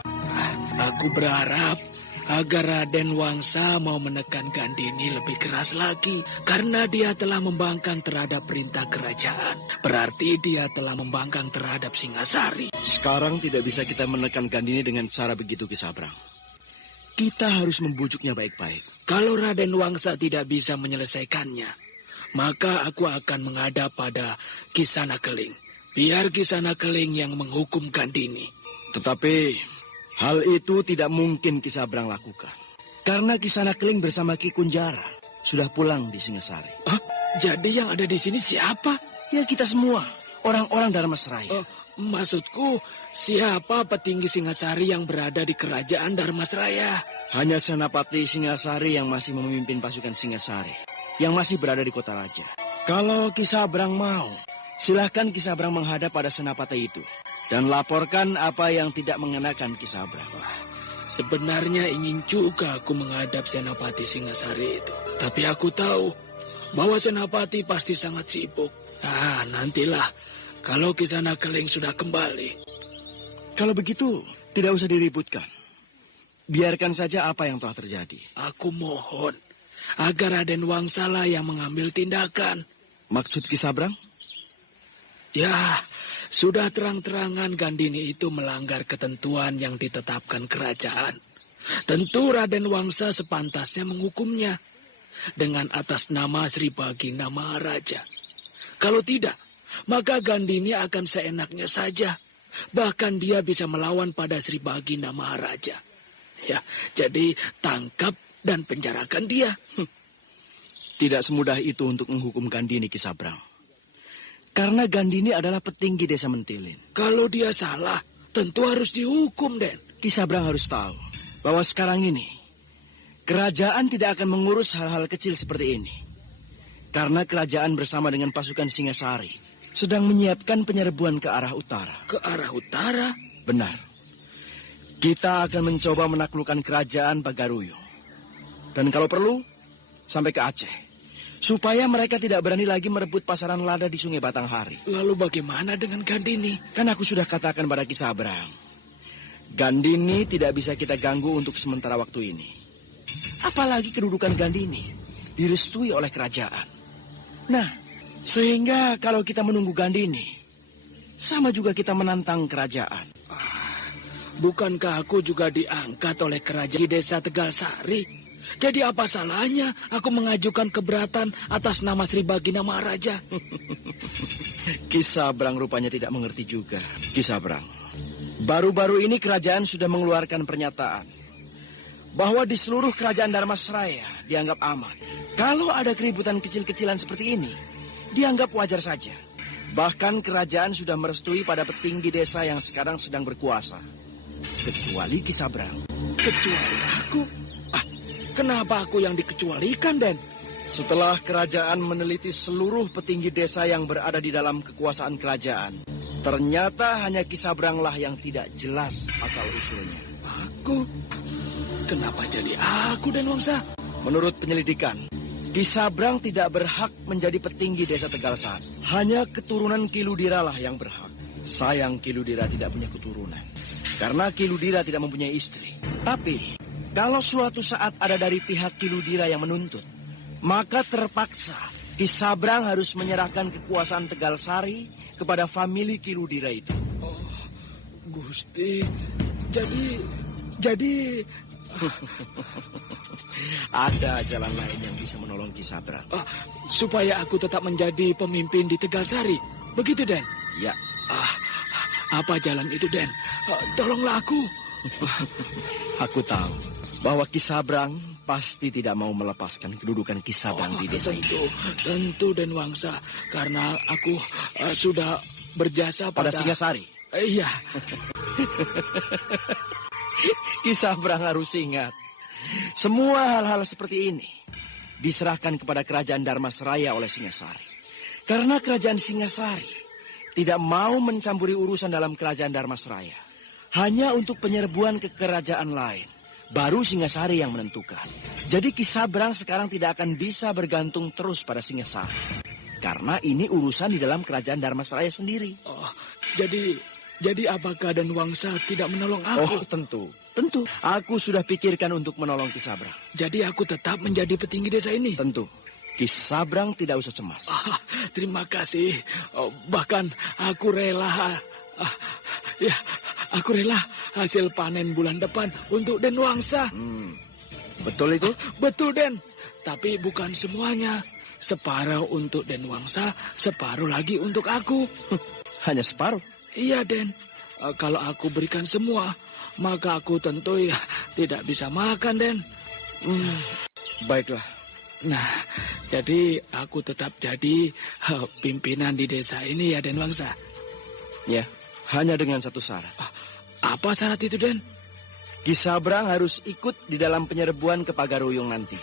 Aku berharap agar Raden Wangsa mau menekan Gandini lebih keras lagi. Karena dia telah membangkang terhadap perintah kerajaan. Berarti dia telah membangkang terhadap Singasari. Sekarang tidak bisa kita menekan Gandini dengan cara begitu, Ki Sabrang. Kita harus membujuknya baik-baik. Kalau Raden Wangsa tidak bisa menyelesaikannya, maka aku akan menghadap pada Kisana Keling. Biar Kisana Keling yang menghukum Gandini. Tetapi hal itu tidak mungkin Ki Sabrang lakukan. Karena Kisana Keling bersama Ki Kunjara sudah pulang di Singasari. Jadi yang ada di sini siapa? Ya kita semua, orang-orang Dharmasraya. Maksudku, siapa petinggi Singasari yang berada di kerajaan Dharmasraya? Hanya Senapati Singasari yang masih memimpin pasukan Singasari, yang masih berada di kota raja. Kalau Ki Sabrang mau, silahkan Ki Sabrang menghadap pada Senapati itu dan laporkan apa yang tidak mengenakan Ki Sabrang. Sebenarnya ingin juga aku menghadap Senapati Singasari itu. Tapi aku tahu bahwa Senapati pasti sangat sibuk. Nantilah kalau Kisana Keling sudah kembali. Kalau begitu, tidak usah diributkan. Biarkan saja apa yang telah terjadi. Aku mohon agar Raden Wangsala yang mengambil tindakan. Maksud Ki Sabrang? Ya, sudah terang-terangan Gandini itu melanggar ketentuan yang ditetapkan kerajaan. Tentu Raden Wangsa sepantasnya menghukumnya dengan atas nama Sri Baginda Maharaja. Kalau tidak, maka Gandini akan seenaknya saja. Bahkan dia bisa melawan pada Sri Baginda Maharaja. Ya, jadi tangkap dan penjarakan dia. Tidak semudah itu untuk menghukum Gandini, Ki Sabrang. Karena Gandini adalah petinggi desa Mentilin. Kalau dia salah, tentu harus dihukum, Den. Ki Sabrang harus tahu bahwa sekarang ini kerajaan tidak akan mengurus hal-hal kecil seperti ini. Karena kerajaan bersama dengan pasukan Singasari sedang menyiapkan penyerbuan ke arah utara. Ke arah utara? Benar. Kita akan mencoba menaklukkan kerajaan Bagaruyo. Dan kalau perlu, sampai ke Aceh. Supaya mereka tidak berani lagi merebut pasaran lada di Sungai Batanghari. Lalu bagaimana dengan Gandini? Kan aku sudah katakan pada Ki Sabrang. Gandini tidak bisa kita ganggu untuk sementara waktu ini. Apalagi kedudukan Gandini direstui oleh kerajaan. Nah, sehingga kalau kita menunggu Gandini, sama juga kita menantang kerajaan. Bukankah aku juga diangkat oleh kerajaan di desa Tegal Sari? Jadi apa salahnya aku mengajukan keberatan atas nama Sri Baginda Maharaja? Ki Sabrang rupanya tidak mengerti juga. Ki Sabrang, baru-baru ini kerajaan sudah mengeluarkan pernyataan bahwa di seluruh kerajaan Dharmasraya dianggap aman. Kalau ada keributan kecil-kecilan seperti ini, dianggap wajar saja. Bahkan kerajaan sudah merestui pada petinggi desa yang sekarang sedang berkuasa. Kecuali Ki Sabrang. Kecuali aku? Kenapa aku yang dikecualikan, Den? Setelah kerajaan meneliti seluruh petinggi desa yang berada di dalam kekuasaan kerajaan, ternyata hanya Ki Sabranglah yang tidak jelas asal-usulnya. Aku? Kenapa jadi aku, Den Wangsa? Menurut penyelidikan, Ki Sabrang tidak berhak menjadi petinggi desa Tegal Sari. Hanya keturunan Ki Ludira lah yang berhak. Sayang Ki Ludira tidak punya keturunan. Karena Ki Ludira tidak mempunyai istri. Tapi kalau suatu saat ada dari pihak Ki Ludira yang menuntut, maka terpaksa Ki Sabrang harus menyerahkan kekuasaan Tegal Sari kepada famili Ki Ludira itu. Oh, Gusti, jadi... Ada jalan lain yang bisa menolong Ki Sabrang. Supaya aku tetap menjadi pemimpin di Tegal Sari. Begitu, Den? Ya. Apa jalan itu, Den? Tolonglah aku. Aku tahu bahwa Ki Sabrang pasti tidak mau melepaskan kedudukan Ki Sabrang di desa itu. Tentu, Den Wangsa. Karena aku sudah berjasa pada Singasari. Iya. Ki Sabrang harus ingat, semua hal-hal seperti ini diserahkan kepada kerajaan Dharmasraya oleh Singasari. Karena kerajaan Singasari tidak mau mencampuri urusan dalam kerajaan Dharmasraya. Hanya untuk penyerbuan ke kerajaan lain, baru Singasari yang menentukan. Jadi Ki Sabrang sekarang tidak akan bisa bergantung terus pada Singasari. Karena ini urusan di dalam kerajaan Dharmasraya sendiri. Jadi apakah Den Wangsa tidak menolong aku? Oh, tentu. Tentu. Aku sudah pikirkan untuk menolong Ki Sabrang. Jadi aku tetap menjadi petinggi desa ini? Tentu. Ki Sabrang tidak usah cemas. Terima kasih. Bahkan aku rela. Aku rela hasil panen bulan depan untuk Den Wangsa. Betul itu? Betul, Den. Tapi bukan semuanya. Separuh untuk Den Wangsa, separuh lagi untuk aku. Hanya separuh? Iya, Den. Kalau aku berikan semua, maka aku tentu tidak bisa makan, Den. Baiklah. Nah, jadi aku tetap jadi pimpinan di desa ini ya, Den Wangsa. Ya, hanya dengan satu syarat. Apa syarat itu, Den? Ki Sabrang harus ikut di dalam penyerbuan ke Pagaruyung nanti.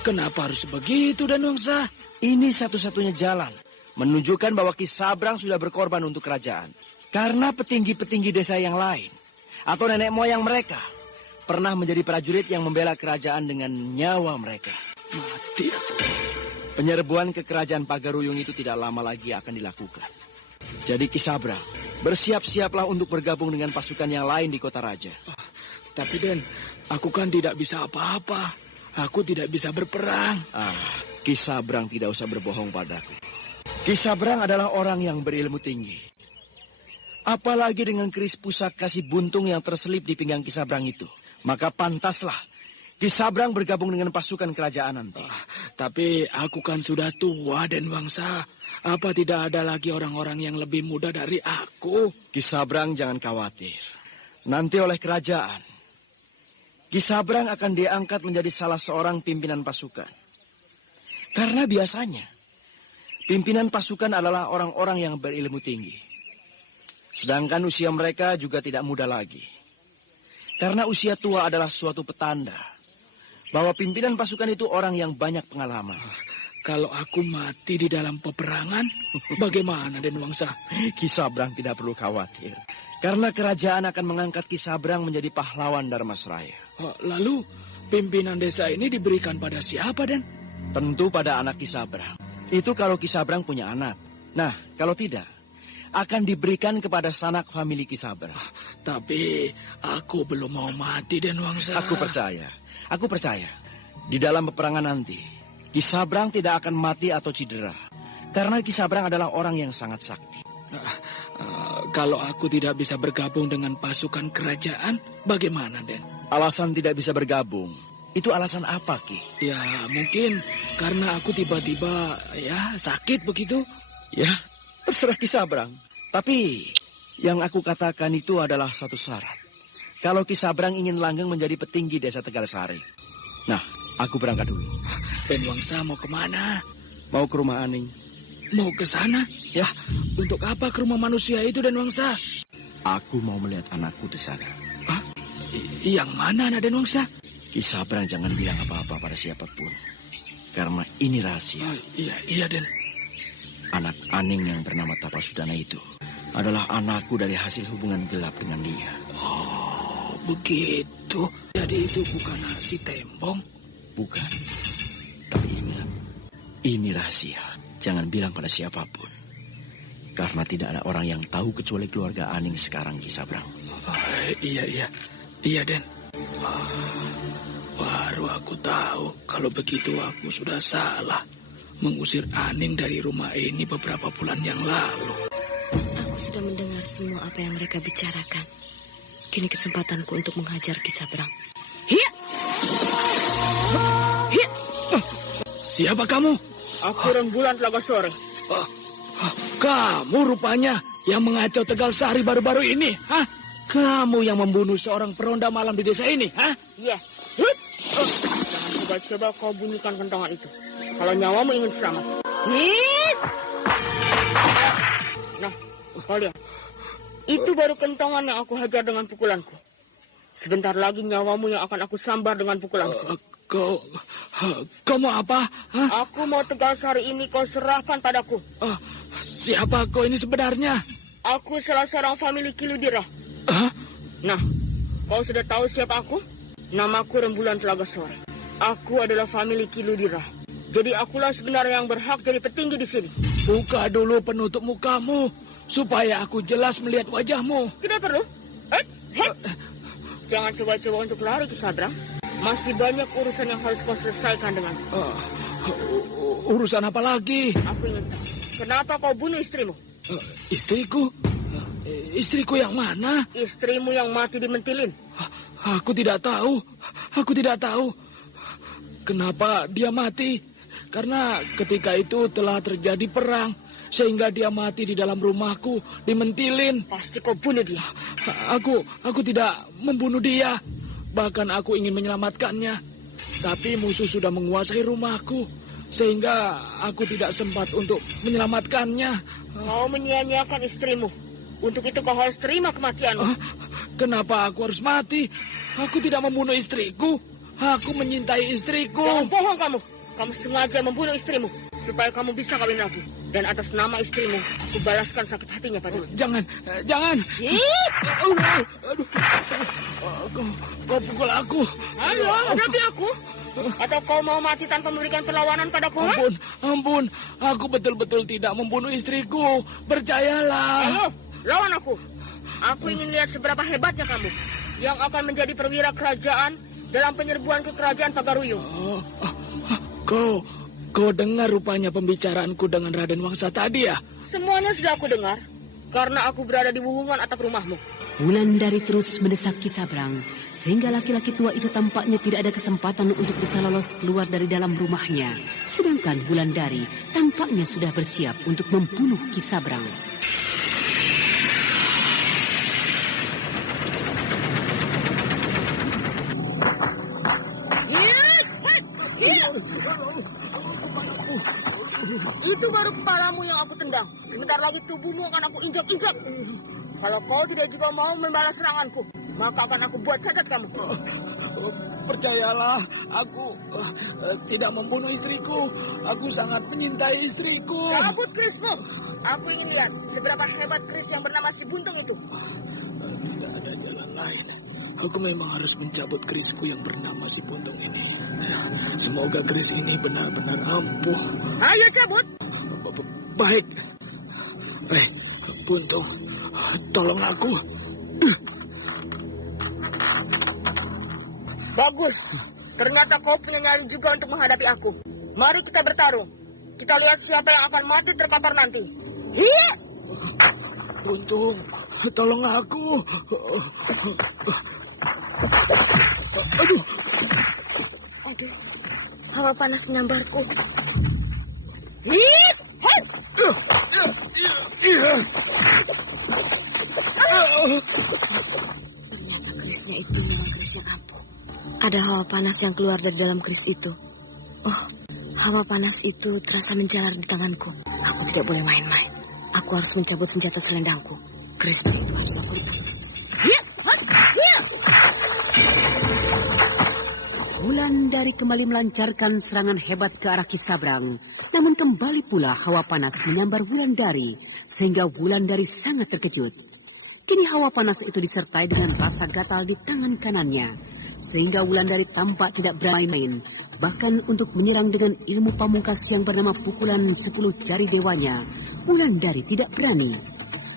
Kenapa harus begitu, Den Wangsa? Ini satu-satunya jalan menunjukkan bahwa Ki Sabrang sudah berkorban untuk kerajaan. Karena petinggi-petinggi desa yang lain atau nenek moyang mereka pernah menjadi prajurit yang membela kerajaan dengan nyawa mereka. Mati. Penyerbuan ke kerajaan Pagaruyung itu tidak lama lagi akan dilakukan. Jadi Ki Sabrang, bersiap-siaplah untuk bergabung dengan pasukan yang lain di kota raja. Tapi Den, aku kan tidak bisa apa-apa. Aku tidak bisa berperang. Ki Sabrang tidak usah berbohong padaku. Ki Sabrang adalah orang yang berilmu tinggi. Apalagi dengan keris pusaka si buntung yang terselip di pinggang Ki Sabrang itu. Maka pantaslah Ki Sabrang bergabung dengan pasukan kerajaan nanti. Tapi aku kan sudah tua, Den Wangsa. Apa tidak ada lagi orang-orang yang lebih muda dari aku? Ki Sabrang jangan khawatir. Nanti oleh kerajaan, Ki Sabrang akan diangkat menjadi salah seorang pimpinan pasukan. Karena biasanya, pimpinan pasukan adalah orang-orang yang berilmu tinggi. Sedangkan usia mereka juga tidak muda lagi. Karena usia tua adalah suatu petanda bahwa pimpinan pasukan itu orang yang banyak pengalaman. Kalau aku mati di dalam peperangan, bagaimana, Den Wangsa? Ki Sabrang tidak perlu khawatir. Karena kerajaan akan mengangkat Ki Sabrang menjadi pahlawan Dharmasraya. Lalu, pimpinan desa ini diberikan pada siapa, Den? Tentu pada anak Ki Sabrang. Itu kalau Ki Sabrang punya anak. Nah, kalau tidak, akan diberikan kepada sanak famili Ki Sabrang. Tapi aku belum mau mati, Den Wangsa. Aku percaya. Di dalam peperangan nanti, Ki Sabrang tidak akan mati atau cedera. Karena Ki Sabrang adalah orang yang sangat sakti. Kalau aku tidak bisa bergabung dengan pasukan kerajaan, bagaimana, Den? Alasan tidak bisa bergabung, itu alasan apa, Ki? Ya, mungkin karena aku tiba-tiba sakit begitu. Ya, terserah Ki Sabrang. Tapi yang aku katakan itu adalah satu syarat. Kalau Ki Sabrang ingin langgeng menjadi petinggi desa Tegalsari. Nah, aku berangkat dulu. Den Wangsa mau kemana? Mau ke rumah Aning. Mau ke sana? Ya. Untuk apa ke rumah manusia itu, Den Wangsa? Aku mau melihat anakku di sana. Yang mana, Den Wangsa? Ki Sabrang jangan bilang apa-apa pada siapapun. Karena ini rahasia. Iya, Den. Anak Aning yang bernama Tapasudana itu adalah anakku dari hasil hubungan gelap dengan dia. Oh, begitu. Jadi itu bukan si Tembong? Bukan. Tapi ingat, ini rahasia. Jangan bilang pada siapapun. Karena tidak ada orang yang tahu kecuali keluarga Aning sekarang, Ki Sabrang. Iya, Den. Baru aku tahu kalau begitu aku sudah salah mengusir Aning dari rumah ini beberapa bulan yang lalu. Aku sudah mendengar semua apa yang mereka bicarakan. Kini kesempatanku untuk menghajar Ki Sabrang. Hiya! Siapa kamu? Aku Rembulan Telaga Sore. Kamu rupanya yang mengacau Tegalsari baru-baru ini, hah? Kamu yang membunuh seorang peronda malam di desa ini, hah? Iya. Jangan coba-coba kau bunyikan kentongan itu. Kalau nyawamu ingin selamat. Nah, kau lihat. Itu baru kentongan yang aku hajar dengan pukulanku. Sebentar lagi nyawamu yang akan aku sambar dengan pukulanku. Kau mau apa? Hah? Aku mau Tegalsari ini kau serahkan padaku. Siapa kau ini sebenarnya? Aku salah seorang famili Kiludira. Nah, kau sudah tahu siapa aku? Namaku Rembulan Telaga Sore. Aku adalah famili Kiludira. Jadi akulah sebenarnya yang berhak jadi petinggi di sini. Buka dulu penutup mukamu supaya aku jelas melihat wajahmu. Tidak perlu. Jangan coba-coba untuk lari, Kisabrang. Masih banyak urusan yang harus kau selesaikan dengan. Urusan apa lagi? Aku ingin tahu, kenapa kau bunuh istrimu? Istriku? Istriku yang mana? Istrimu yang mati dimentilin. Aku tidak tahu. Aku tidak tahu. Kenapa dia mati? Karena ketika itu telah terjadi perang. Sehingga dia mati di dalam rumahku, dimentilin. Pasti kau bunuh dia. Aku tidak membunuh dia. Bahkan aku ingin menyelamatkannya. Tapi musuh sudah menguasai rumahku. Sehingga aku tidak sempat untuk menyelamatkannya. Kau menyia-nyiakan istrimu. Untuk itu kau harus terima kematianmu. Kenapa aku harus mati? Aku tidak membunuh istriku. Aku menyintai istriku. Jangan bohong kamu. Kamu sengaja membunuh istrimu supaya kamu bisa kawin lagi. Dan atas nama istrimu, aku balaskan sakit hatinya padamu. Jangan. Kau pukul aku. Ayo, hadapi aku. Atau kau mau mati tanpa memberikan perlawanan padaku? Ampun. Aku betul-betul tidak membunuh istriku. Percayalah. Ayo, lawan aku. Aku ingin lihat seberapa hebatnya kamu yang akan menjadi perwira kerajaan dalam penyerbuan ke kerajaan Pagaruyung. Kau dengar rupanya pembicaraanku dengan Raden Wangsa tadi ya? Semuanya sudah aku dengar, karena aku berada di wuwungan atap rumahmu. Wulandari terus mendesak Kisabrang, sehingga laki-laki tua itu tampaknya tidak ada kesempatan untuk bisa lolos keluar dari dalam rumahnya. Sedangkan Wulandari tampaknya sudah bersiap untuk membunuh Kisabrang. Itu baru kepalamu yang aku tendang. Sebentar lagi tubuhmu akan aku injak-injak. Kalau kau tidak juga mau membalas seranganku, maka akan aku buat cacat kamu. Percayalah, aku tidak membunuh istriku. Aku sangat menyintai istriku. Cabut kerismu. Aku ingin lihat seberapa hebat keris yang bernama si Buntung itu. Tidak ada jalan lain. Aku memang harus mencabut kerisku yang bernama si Buntung ini. Semoga keris ini benar-benar ampuh. Ayo cabut. Baik. Buntung, tolong aku. Bagus. Ternyata kau punya nyali juga untuk menghadapi aku. Mari kita bertarung. Kita lihat siapa yang akan mati terkapar nanti. Iya. Buntung, tolong aku. Aduh, hawa panas menyambarku. Ternyata kerisnya itu memang keris yang ampuh. Ada hawa panas yang keluar dari dalam keris itu. Oh, hawa panas itu terasa menjalar di tanganku. Aku tidak boleh main-main. Aku harus mencabut senjata selendangku. Keris itu harus aku lepas. Wulandari kembali melancarkan serangan hebat ke arah Kisabrang. Namun kembali pula hawa panas menyambar Wulandari, sehingga Wulandari sangat terkejut. Kini hawa panas itu disertai dengan rasa gatal di tangan kanannya, sehingga Wulandari tampak tidak bermain-main. Bahkan untuk menyerang dengan ilmu pamungkas yang bernama pukulan 10 jari dewanya, Wulandari tidak berani.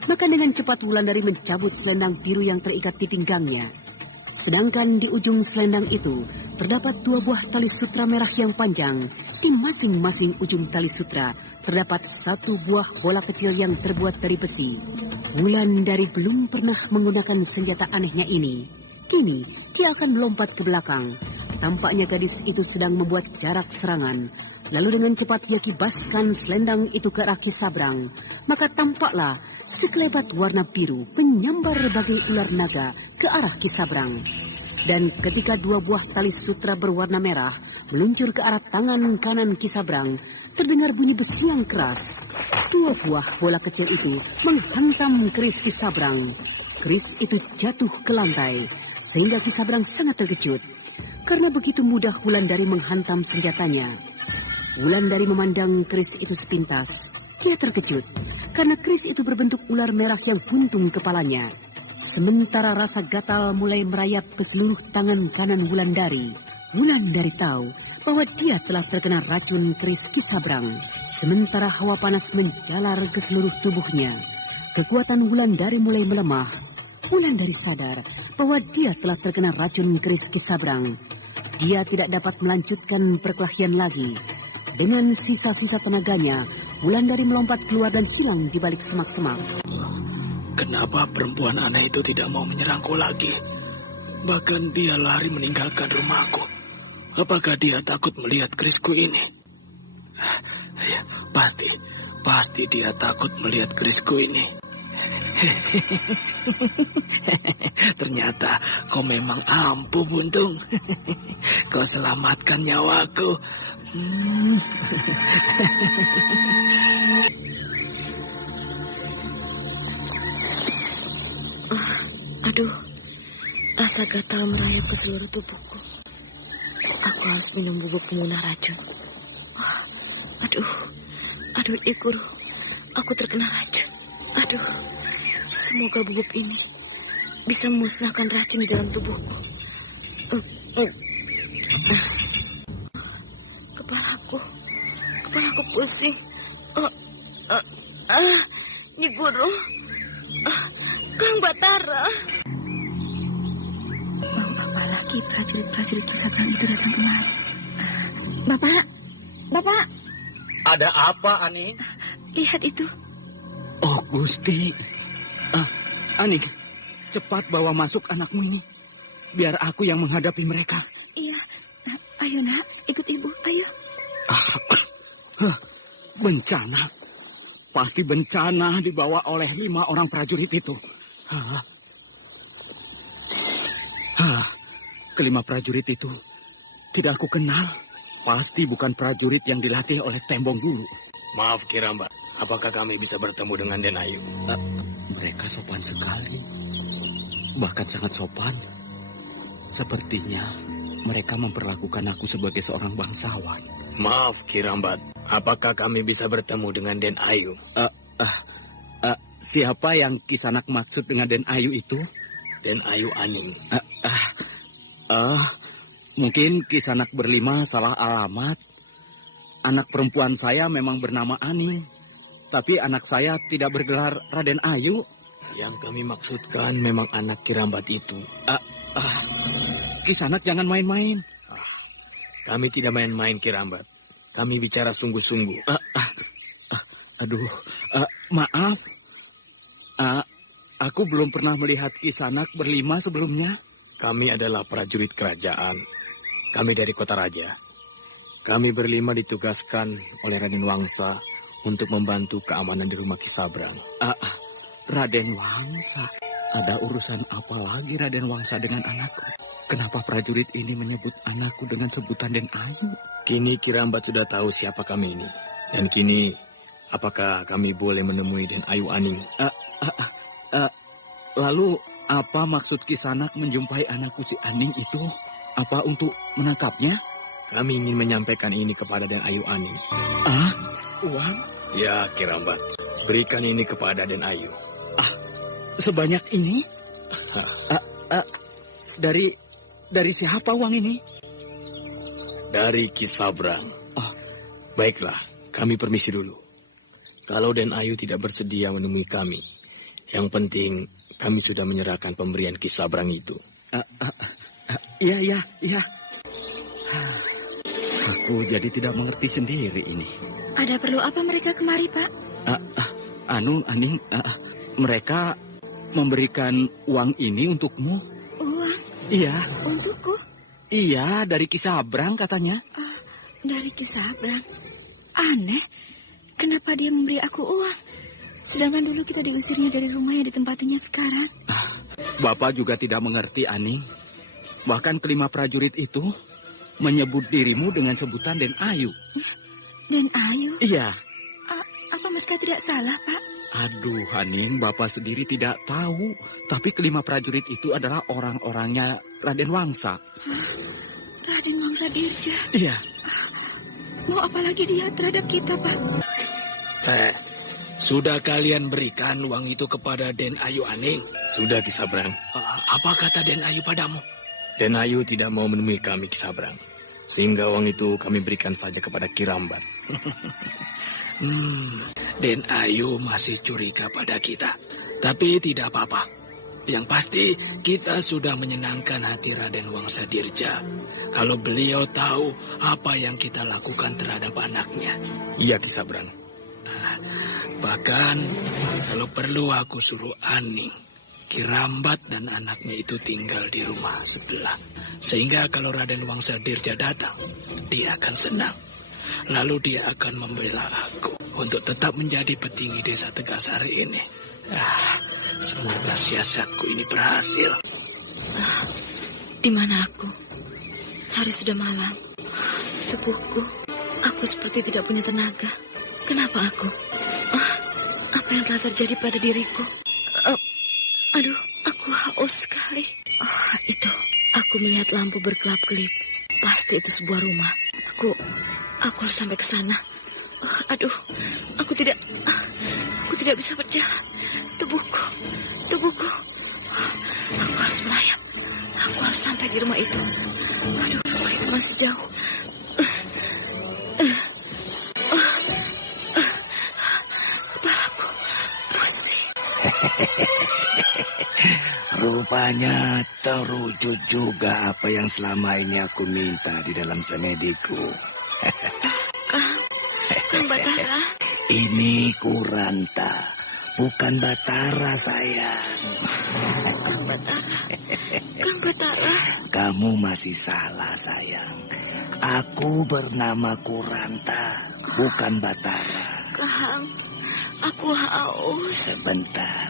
Maka dengan cepat Wulandari mencabut selendang biru yang terikat di pinggangnya. Sedangkan di ujung selendang itu terdapat 2 buah tali sutra merah yang panjang. Di masing-masing ujung tali sutra terdapat 1 buah bola kecil yang terbuat dari besi. Wulandari belum pernah menggunakan senjata anehnya ini. Kini dia akan melompat ke belakang. Tampaknya gadis itu sedang membuat jarak serangan. Lalu dengan cepat dia kibaskan selendang itu ke arah Kisabrang. Maka tampaklah sekelebat warna biru menyambar bagai ular naga ke arah Kisabrang. Dan ketika 2 buah tali sutra berwarna merah meluncur ke arah tangan kanan Kisabrang, terdengar bunyi besi yang keras. 2 buah bola kecil itu menghantam keris Kisabrang. Keris itu jatuh ke lantai, sehingga Kisabrang sangat terkejut. Karena begitu mudah Wulandari menghantam senjatanya. Wulandari memandang keris itu sepintas. Dia terkejut, karena keris itu berbentuk ular merah yang buntung kepalanya. Sementara rasa gatal mulai merayap ke seluruh tangan kanan Wulandari. Wulandari tahu bahwa dia telah terkena racun keris Kisabrang. Sementara hawa panas menjalar ke seluruh tubuhnya. Kekuatan Wulandari mulai melemah. Wulandari sadar bahwa dia telah terkena racun keris Kisabrang. Dia tidak dapat melanjutkan perkelahian lagi. Dengan sisa-sisa tenaganya, Wulandari melompat keluar dan hilang di balik semak-semak. Kenapa perempuan aneh itu tidak mau menyerangku lagi? Bahkan dia lari meninggalkan rumahku. Apakah dia takut melihat kerisku ini? Ya, pasti dia takut melihat kerisku ini. Ternyata kau memang ampuh, Buntung. Kau selamatkan nyawaku. Aduh, rasa gatal merayap ke seluruh tubuhku. Aku harus minum bubuk pemunah racun. Aduh, Ikuru, aku terkena racun. Aduh, semoga bubuk ini bisa memusnahkan racun di dalam tubuhku. Kepalaku pusing. Nyi Guru, Kang Batara. Apalagi prajurit-prajurit Kisabrang itu datang kemari. Bapak. Ada apa, Ani? Lihat itu. Oh, Gusti. Ani, cepat bawa masuk anakmu ini. Biar aku yang menghadapi mereka. Iya. Ayo, Nak. Ikut Ibu. Ayo. Bencana. Pasti bencana dibawa oleh 5 orang prajurit itu. Kelima prajurit itu tidak aku kenal. Pasti bukan prajurit yang dilatih oleh Tembong dulu. Maaf, Kiramba. Apakah kami bisa bertemu dengan Den Ayu? Mereka sopan sekali. Bahkan sangat sopan. Sepertinya mereka memperlakukan aku sebagai seorang bangsawan. Maaf, Kirambat. Apakah kami bisa bertemu dengan Den Ayu? Siapa yang Kisanak maksud dengan Den Ayu itu? Den Ayu Aning. Mungkin Kisanak berlima salah alamat. Anak perempuan saya memang bernama Aning. Tapi anak saya tidak bergelar Raden Ayu. Yang kami maksudkan memang anak Kirambat itu. Kisanak jangan main-main. Kami tidak main-main, Kirambat. Kami bicara sungguh-sungguh. Maaf. Aku belum pernah melihat Kisanak berlima sebelumnya. Kami adalah prajurit kerajaan. Kami dari kota raja. Kami berlima ditugaskan oleh Raden Wangsa untuk membantu keamanan di rumah Kisabrang. Raden Wangsa? Ada urusan apa lagi Raden Wangsa dengan anakku? Kenapa prajurit ini menyebut anakku dengan sebutan Den Ayu? Kini Kirambat sudah tahu siapa kami ini. Dan kini, apakah kami boleh menemui Den Ayu Aning? Lalu, apa maksud Kisanak menjumpai anakku si Aning itu? Apa untuk menangkapnya? Kami ingin menyampaikan ini kepada Den Ayu Aning. Uang? Ya, Kirambat. Berikan ini kepada Den Ayu. Sebanyak ini? Dari siapa uang ini? Dari Kisabrang. Baiklah, kami permisi dulu. Kalau Den Ayu tidak bersedia menemui kami, yang penting kami sudah menyerahkan pemberian Kisabrang itu. Iya. Aku jadi tidak mengerti sendiri ini. Ada perlu apa mereka kemari, Pak? Aning, mereka memberikan uang ini untukmu. Uang? Iya. Untukku? Iya, dari Kisabrang katanya. Dari Kisabrang? Aneh, kenapa dia memberi aku uang? Sedangkan dulu kita diusirnya dari rumah yang ditempatinya sekarang. Bapak juga tidak mengerti, Aning. Bahkan kelima prajurit itu menyebut dirimu dengan sebutan Den Ayu. Den Ayu? Iya. Apa mereka tidak salah, Pak? Aduh, Aning, Bapak sendiri tidak tahu. Tapi kelima prajurit itu adalah orang-orangnya Raden Wangsa. Raden Wangsa Dirja? Iya. Mau apa lagi dia terhadap kita, Pak? Sudah kalian berikan uang itu kepada Den Ayu Aning? Sudah, Kisabrang. Apa kata Den Ayu padamu? Den Ayu tidak mau menemui kami, Kisabrang. Sehingga uang itu kami berikan saja kepada Kirambat. Den Ayu masih curiga pada kita. Tapi tidak apa-apa. Yang pasti kita sudah menyenangkan hati Raden Wangsadirja. Kalau beliau tahu apa yang kita lakukan terhadap anaknya. Iya, Ki Sabran. Bahkan kalau perlu aku suruh Aning, Ki Rambat dan anaknya itu tinggal di rumah sebelah. Sehingga kalau Raden Wangsadirja datang, dia akan senang. Lalu dia akan membela aku untuk tetap menjadi petinggi desa Tegasari ini. Semoga siasatku ini berhasil. Di mana aku? Hari sudah malam. Tubuhku, aku seperti tidak punya tenaga. Kenapa aku? Apa yang telah terjadi pada diriku? Aduh, aku haus sekali. Itu, aku melihat lampu berkelap-kelip. Pasti itu sebuah rumah. Aku harus sampai ke sana. Aduh, aku tidak bisa berjalan. Tubuhku. Aku harus melayang. Aku harus sampai di rumah itu. Aduh, itu masih jauh. Kepalaku pusing. Rupanya terwujud juga apa yang selama ini aku minta di dalam semediku. Kang Batara. Ini Kuranta, bukan Batara, sayang. Kang Batara. Kamu masih salah, sayang. Aku bernama Kuranta, bukan Batara. Kang, aku haus. Sebentar.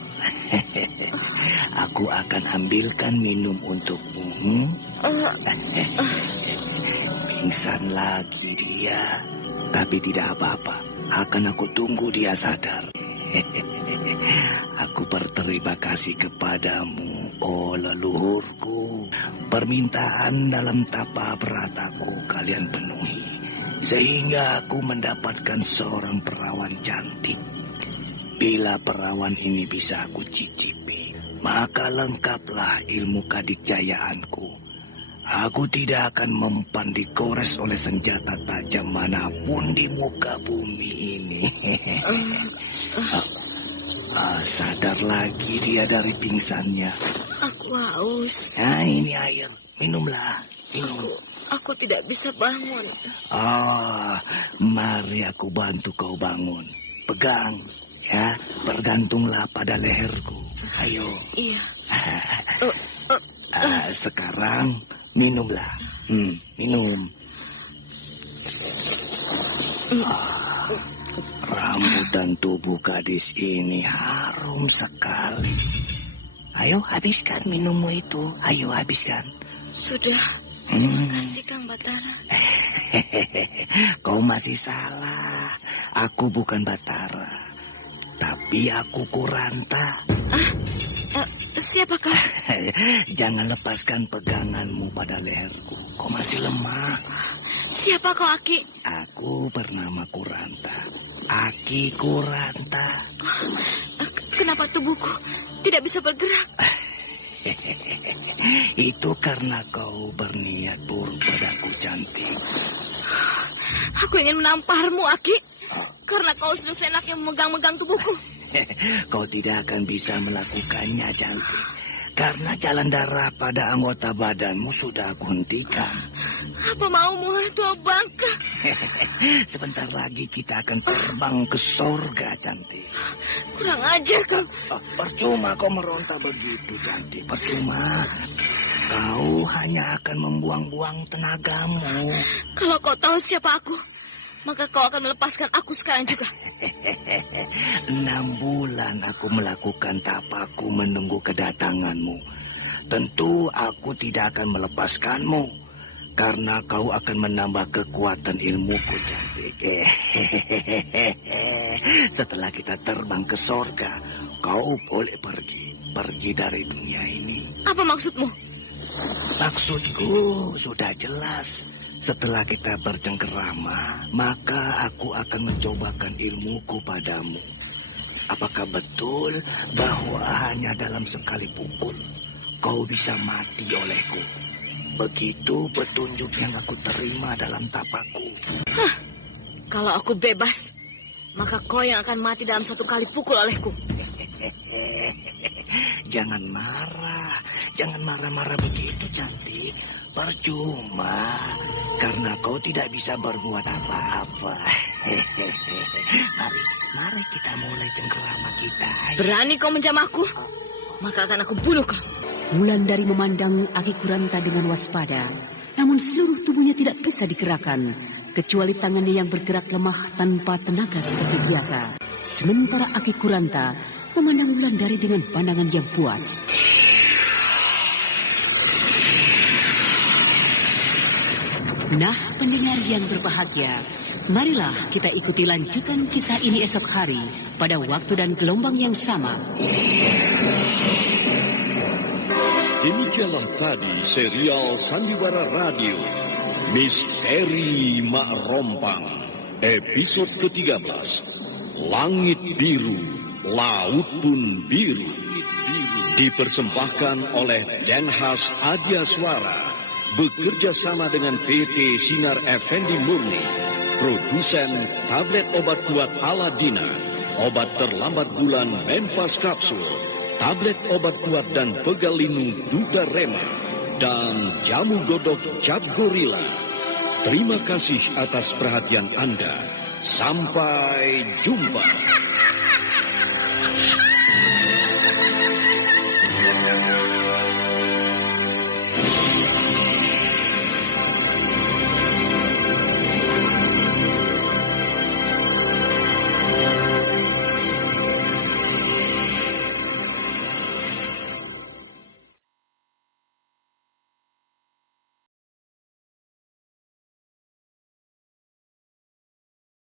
Aku akan ambilkan minum untukmu. Pingsan lagi dia. Tapi tidak apa-apa. Akan aku tunggu dia sadar. Aku berterima kasih kepadamu, oh leluhurku. Permintaan dalam tapa berataku kalian penuhi. Sehingga aku mendapatkan seorang perawan cantik. Bila perawan ini bisa aku cicipi, maka lengkaplah ilmu kadikjayaanku. Aku tidak akan mempan digores oleh senjata tajam manapun di muka bumi ini. Sadar lagi dia dari pingsannya. Aku haus. Nah, ini air. Minumlah. Minum. Aku tidak bisa bangun. Mari aku bantu kau bangun. Pegang. Ya, bergantunglah pada leherku. Ayo. Iya. Sekarang minumlah. Minum. Rambut dan tubuh gadis ini harum sekali. Ayo habiskan minummu itu. Ayo habiskan. Sudah. Terima kasih Kang Batara. Kau masih salah. Aku bukan Batara. Tapi aku Kuranta. Siapakah? Jangan lepaskan peganganmu pada leherku. Kau masih lemah. Siapa kau, Aki? Aku bernama Kuranta. Aki Kuranta. Kenapa tubuhku tidak bisa bergerak? Itu karena kau berniat buruk padaku, cantik. Aku ingin menamparmu, Aki. Karena kau sudah seenaknya memegang-megang tubuhku. Kau tidak akan bisa melakukannya, cantik. Karena jalan darah pada anggota badanmu sudah aku hentikan. Apa maumu, tua bangka? Sebentar lagi kita akan terbang ke sorga, cantik. Kurang ajar kau. Percuma kau meronta begitu, cantik. Percuma. Kau hanya akan membuang-buang tenagamu. Kalau kau tahu siapa aku, maka kau akan melepaskan aku sekarang juga. 6 bulan aku melakukan tapaku menunggu kedatanganmu. Tentu aku tidak akan melepaskanmu. Karena kau akan menambah kekuatan ilmuku, cantik. Setelah kita terbang ke sorga, kau boleh pergi. Pergi dari dunia ini. Apa maksudmu? Maksudku sudah jelas. Setelah kita bercengkerama, maka aku akan mencobakan ilmuku padamu. Apakah betul bahwa hanya dalam sekali pukul kau bisa mati olehku? Begitu petunjuk yang aku terima dalam tapaku. Kalau aku bebas, maka kau yang akan mati dalam satu kali pukul olehku. Jangan marah begitu, cantik. Percuma, karena kau tidak bisa berbuat apa-apa. Mari kita mulai cengkerama kita. Berani kau menjamahku? Maka akan aku bunuh kau. Wulandari memandang Aki Kuranta dengan waspada, namun seluruh tubuhnya tidak bisa digerakkan, kecuali tangannya yang bergerak lemah tanpa tenaga seperti biasa. Sementara Aki Kuranta memandang Wulandari dengan pandangan yang puas. Nah, pendengar yang berbahagia, marilah kita ikuti lanjutan kisah ini esok hari pada waktu dan gelombang yang sama. Demikianlah tadi serial Sandiwara Radio Misteri Mak Rompang episode ke-13, Langit Biru, Laut Pun Biru, dipersembahkan oleh Denhas Adya Suara bekerja sama dengan PT Sinar Effendi Murni, produsen tablet obat kuat Aladina, obat terlambat bulan Benfas Kapsul, tablet obat kuat dan pegalinu Duta Rema, dan jamu godok Cap Gorilla. Terima kasih atas perhatian Anda. Sampai jumpa.